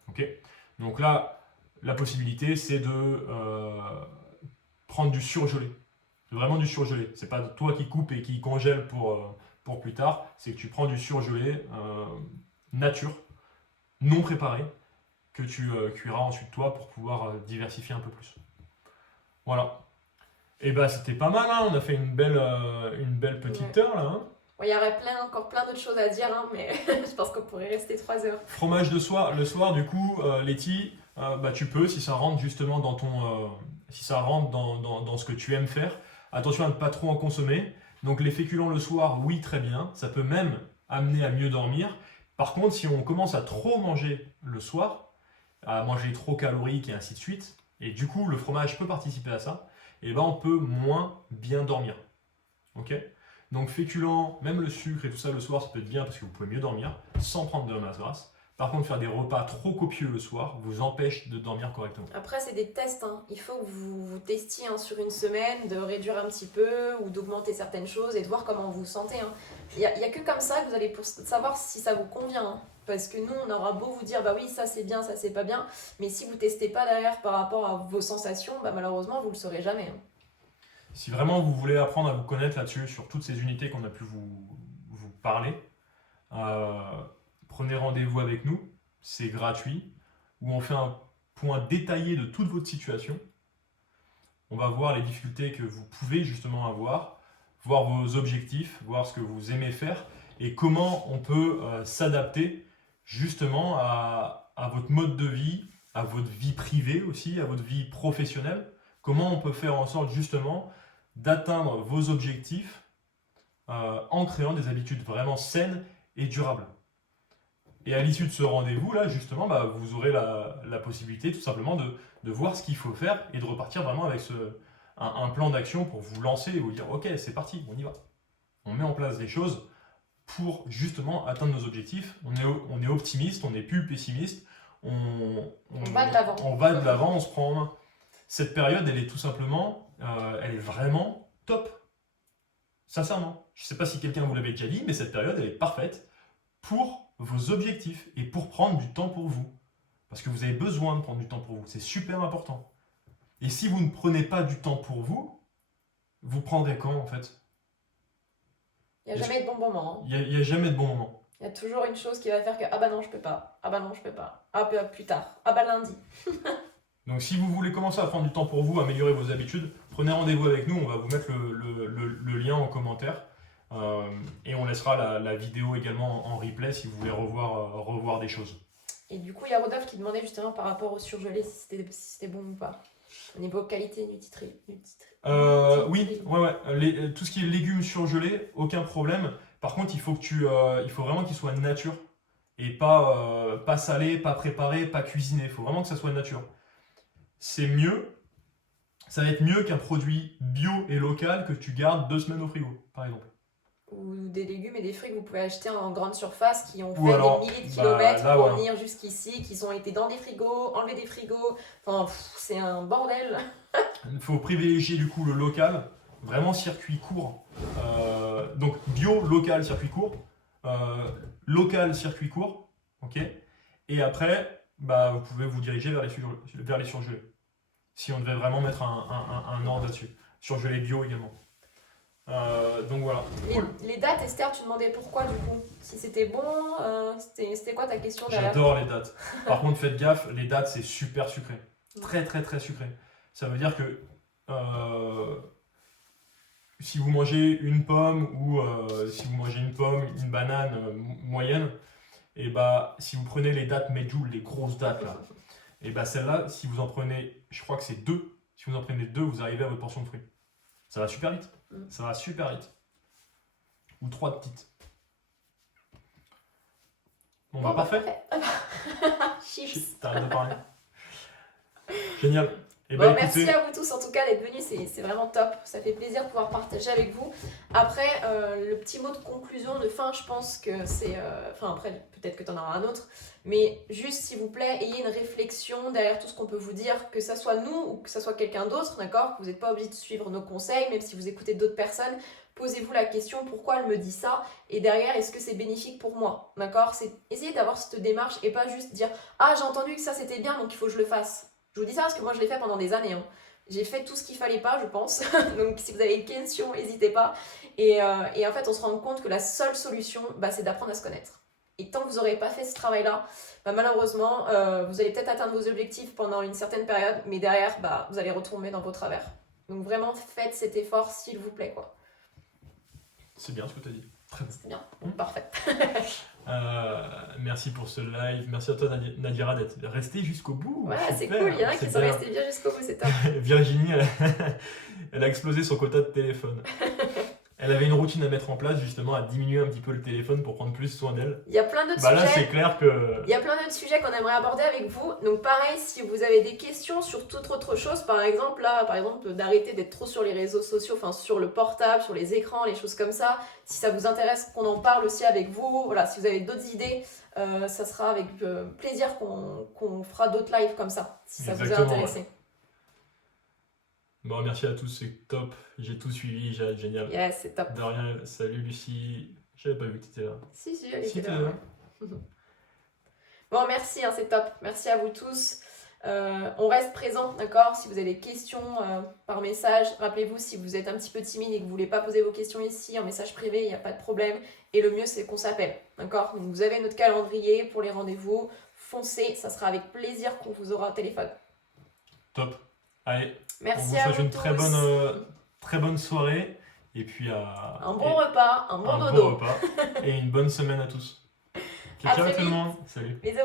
Donc là, la possibilité, c'est de prendre du surgelé. Vraiment du surgelé. C'est pas toi qui coupes et qui congèle pour plus tard. C'est que tu prends du surgelé nature, non préparé, que tu cuiras ensuite toi pour pouvoir diversifier un peu plus. Voilà. Et bah c'était pas mal, hein. On a fait une belle petite heure là. Hein. Il y aurait encore plein d'autres choses à dire, hein, mais je pense qu'on pourrait rester 3 heures. Fromage le soir du coup, Letty, bah tu peux si ça rentre justement dans ton, si ça rentre dans ce que tu aimes faire. Attention à ne pas trop en consommer. Donc les féculents le soir, oui très bien, ça peut même amener à mieux dormir. Par contre, si on commence à trop manger le soir, à manger trop calorique et ainsi de suite, et du coup le fromage peut participer à ça, et ben on peut moins bien dormir. Donc féculents, même le sucre et tout ça le soir, ça peut être bien parce que vous pouvez mieux dormir sans prendre de la masse grasse. Par contre, faire des repas trop copieux le soir vous empêche de dormir correctement. Après, c'est des tests. Hein. Il faut que vous testiez sur une semaine de réduire un petit peu ou d'augmenter certaines choses et de voir comment vous vous sentez. Hein. Il n'y a que comme ça que vous allez savoir si ça vous convient. Hein. Parce que nous, on aura beau vous dire, bah oui, ça c'est bien, ça c'est pas bien. Mais si vous ne testez pas derrière par rapport à vos sensations, bah malheureusement, vous ne le saurez jamais. Hein. Si vraiment vous voulez apprendre à vous connaître là-dessus, sur toutes ces unités qu'on a pu vous parler, prenez rendez-vous avec nous, c'est gratuit, où on fait un point détaillé de toute votre situation. On va voir les difficultés que vous pouvez justement avoir, voir vos objectifs, voir ce que vous aimez faire et comment on peut s'adapter justement à votre mode de vie, à votre vie privée aussi, à votre vie professionnelle. Comment on peut faire en sorte justement d'atteindre vos objectifs en créant des habitudes vraiment saines et durables. Et à l'issue de ce rendez-vous-là, justement, bah, vous aurez la possibilité tout simplement de voir ce qu'il faut faire et de repartir vraiment avec un plan d'action pour vous lancer et vous dire « Ok, c'est parti, on y va ». On met en place des choses pour justement atteindre nos objectifs. On est optimiste, on n'est plus pessimiste. On va de l'avant. On va de l'avant, on se prend en main. Cette période, elle est tout simplement, elle est vraiment top. Sincèrement. Je ne sais pas si quelqu'un vous l'avait déjà dit, mais cette période, elle est parfaite pour vos objectifs et pour prendre du temps pour vous. Parce que vous avez besoin de prendre du temps pour vous. C'est super important. Et si vous ne prenez pas du temps pour vous, vous prendrez quand en fait? Il n'y a jamais de bon moment. Il n'y a jamais de bon moment. Il y a toujours une chose qui va faire que ah bah non, je peux pas. Ah bah non, je peux pas. Ah bah plus tard. Ah bah lundi. Donc si vous voulez commencer à prendre du temps pour vous, améliorer vos habitudes, prenez rendez-vous avec nous, on va vous mettre le lien en commentaire. Et on laissera la vidéo également en replay si vous voulez revoir des choses. Et du coup, il y a Rodolphe qui demandait justement par rapport au surgelé si c'était bon ou pas. Au niveau qualité, Oui, ouais. Tout ce qui est légumes surgelés, aucun problème. Par contre, il faut vraiment qu'il soit nature et pas salé, pas préparé, pas cuisiné. Il faut vraiment que ça soit nature. C'est mieux, ça va être mieux qu'un produit bio et local que tu gardes 2 semaines au frigo, par exemple. Ou des légumes et des fruits que vous pouvez acheter en grande surface qui ont Ou fait alors, des milliers de kilomètres là, pour voilà. venir jusqu'ici, qui ont été dans des frigos, enlevés des frigos. Enfin, c'est un bordel. Il faut privilégier du coup le local, vraiment circuit court. Donc bio, local, circuit court. Local, circuit court. Ok. Et après, vous pouvez vous diriger vers les surgelés. Si on devait vraiment mettre un ordre là-dessus. Surgelés bio également. Donc voilà. Les dates, Esther, tu demandais pourquoi du coup? Si c'était bon, c'était quoi ta question derrière? J'adore les dates. Par contre, faites gaffe, les dates c'est super sucré. Très très très sucré. Ça veut dire que si vous mangez une pomme ou si vous mangez une pomme, une banane moyenne, et si vous prenez les dates medjool, les grosses dates là, et celle-là, si vous en prenez, je crois que c'est 2, si vous en prenez 2, vous arrivez à votre portion de fruits. Ça va super vite. Ça va super vite. Ou 3 petites. Bon, parfait. Chips. T'arrêtes de parler. Génial. Et Bon, écoutez, merci à vous tous en tout cas d'être venus, c'est vraiment top, ça fait plaisir de pouvoir partager avec vous. Après, le petit mot de conclusion, de fin, je pense que c'est... après, peut-être que tu en auras un autre, mais juste s'il vous plaît, ayez une réflexion derrière tout ce qu'on peut vous dire, que ça soit nous ou que ça soit quelqu'un d'autre, d'accord? Vous n'êtes pas obligé de suivre nos conseils, même si vous écoutez d'autres personnes, posez-vous la question, pourquoi elle me dit ça? Et derrière, est-ce que c'est bénéfique pour moi? D'accord? C'est essayer d'avoir cette démarche et pas juste dire « Ah, j'ai entendu que ça c'était bien, donc il faut que je le fasse ». Je vous dis ça parce que moi je l'ai fait pendant des années. J'ai fait tout ce qu'il fallait pas, je pense. Donc si vous avez une question, n'hésitez pas. Et en fait, on se rend compte que la seule solution, c'est d'apprendre à se connaître. Et tant que vous n'aurez pas fait ce travail-là, malheureusement, vous allez peut-être atteindre vos objectifs pendant une certaine période, mais derrière, vous allez retomber dans vos travers. Donc vraiment, faites cet effort, s'il vous plaît, quoi. C'est bien ce que tu as dit. Très bien. C'est bien, bon, parfait. Merci pour ce live. Merci à toi, Nadira, d'être restée jusqu'au bout. Ouais, Super. c'est cool. Il y en a qui sont restés bien jusqu'au bout, c'est top. Virginie, elle a explosé son quota de téléphone. Elle avait une routine à mettre en place, justement, à diminuer un petit peu le téléphone pour prendre plus soin d'elle. Il y a plein d'autres sujets. Là, c'est clair que... Il y a plein d'autres sujets qu'on aimerait aborder avec vous. Donc pareil, si vous avez des questions sur toute autre chose, par exemple, d'arrêter d'être trop sur les réseaux sociaux, enfin sur le portable, sur les écrans, les choses comme ça. Si ça vous intéresse qu'on en parle aussi avec vous, voilà, si vous avez d'autres idées, ça sera avec plaisir qu'on fera d'autres lives comme ça, si ça vous a intéressé. Ouais. Bon, merci à tous, c'est top. J'ai tout suivi, j'ai génial. Yes, c'est top. De rien, salut Lucie. J'avais pas vu que tu étais là. Si, elle était là. Bon, merci, c'est top. Merci à vous tous. On reste présent, d'accord? Si vous avez des questions par message, rappelez-vous, si vous êtes un petit peu timide et que vous ne voulez pas poser vos questions ici, en message privé, il n'y a pas de problème. Et le mieux, c'est qu'on s'appelle, d'accord? Donc, vous avez notre calendrier pour les rendez-vous. Foncez, ça sera avec plaisir qu'on vous aura au téléphone. Top. Allez, merci on vous souhaite une tous. très bonne soirée. Et puis un bon repas, un bon dodo. Bon repas et une bonne semaine à tous. Ciao tout le monde. Salut. Bisous.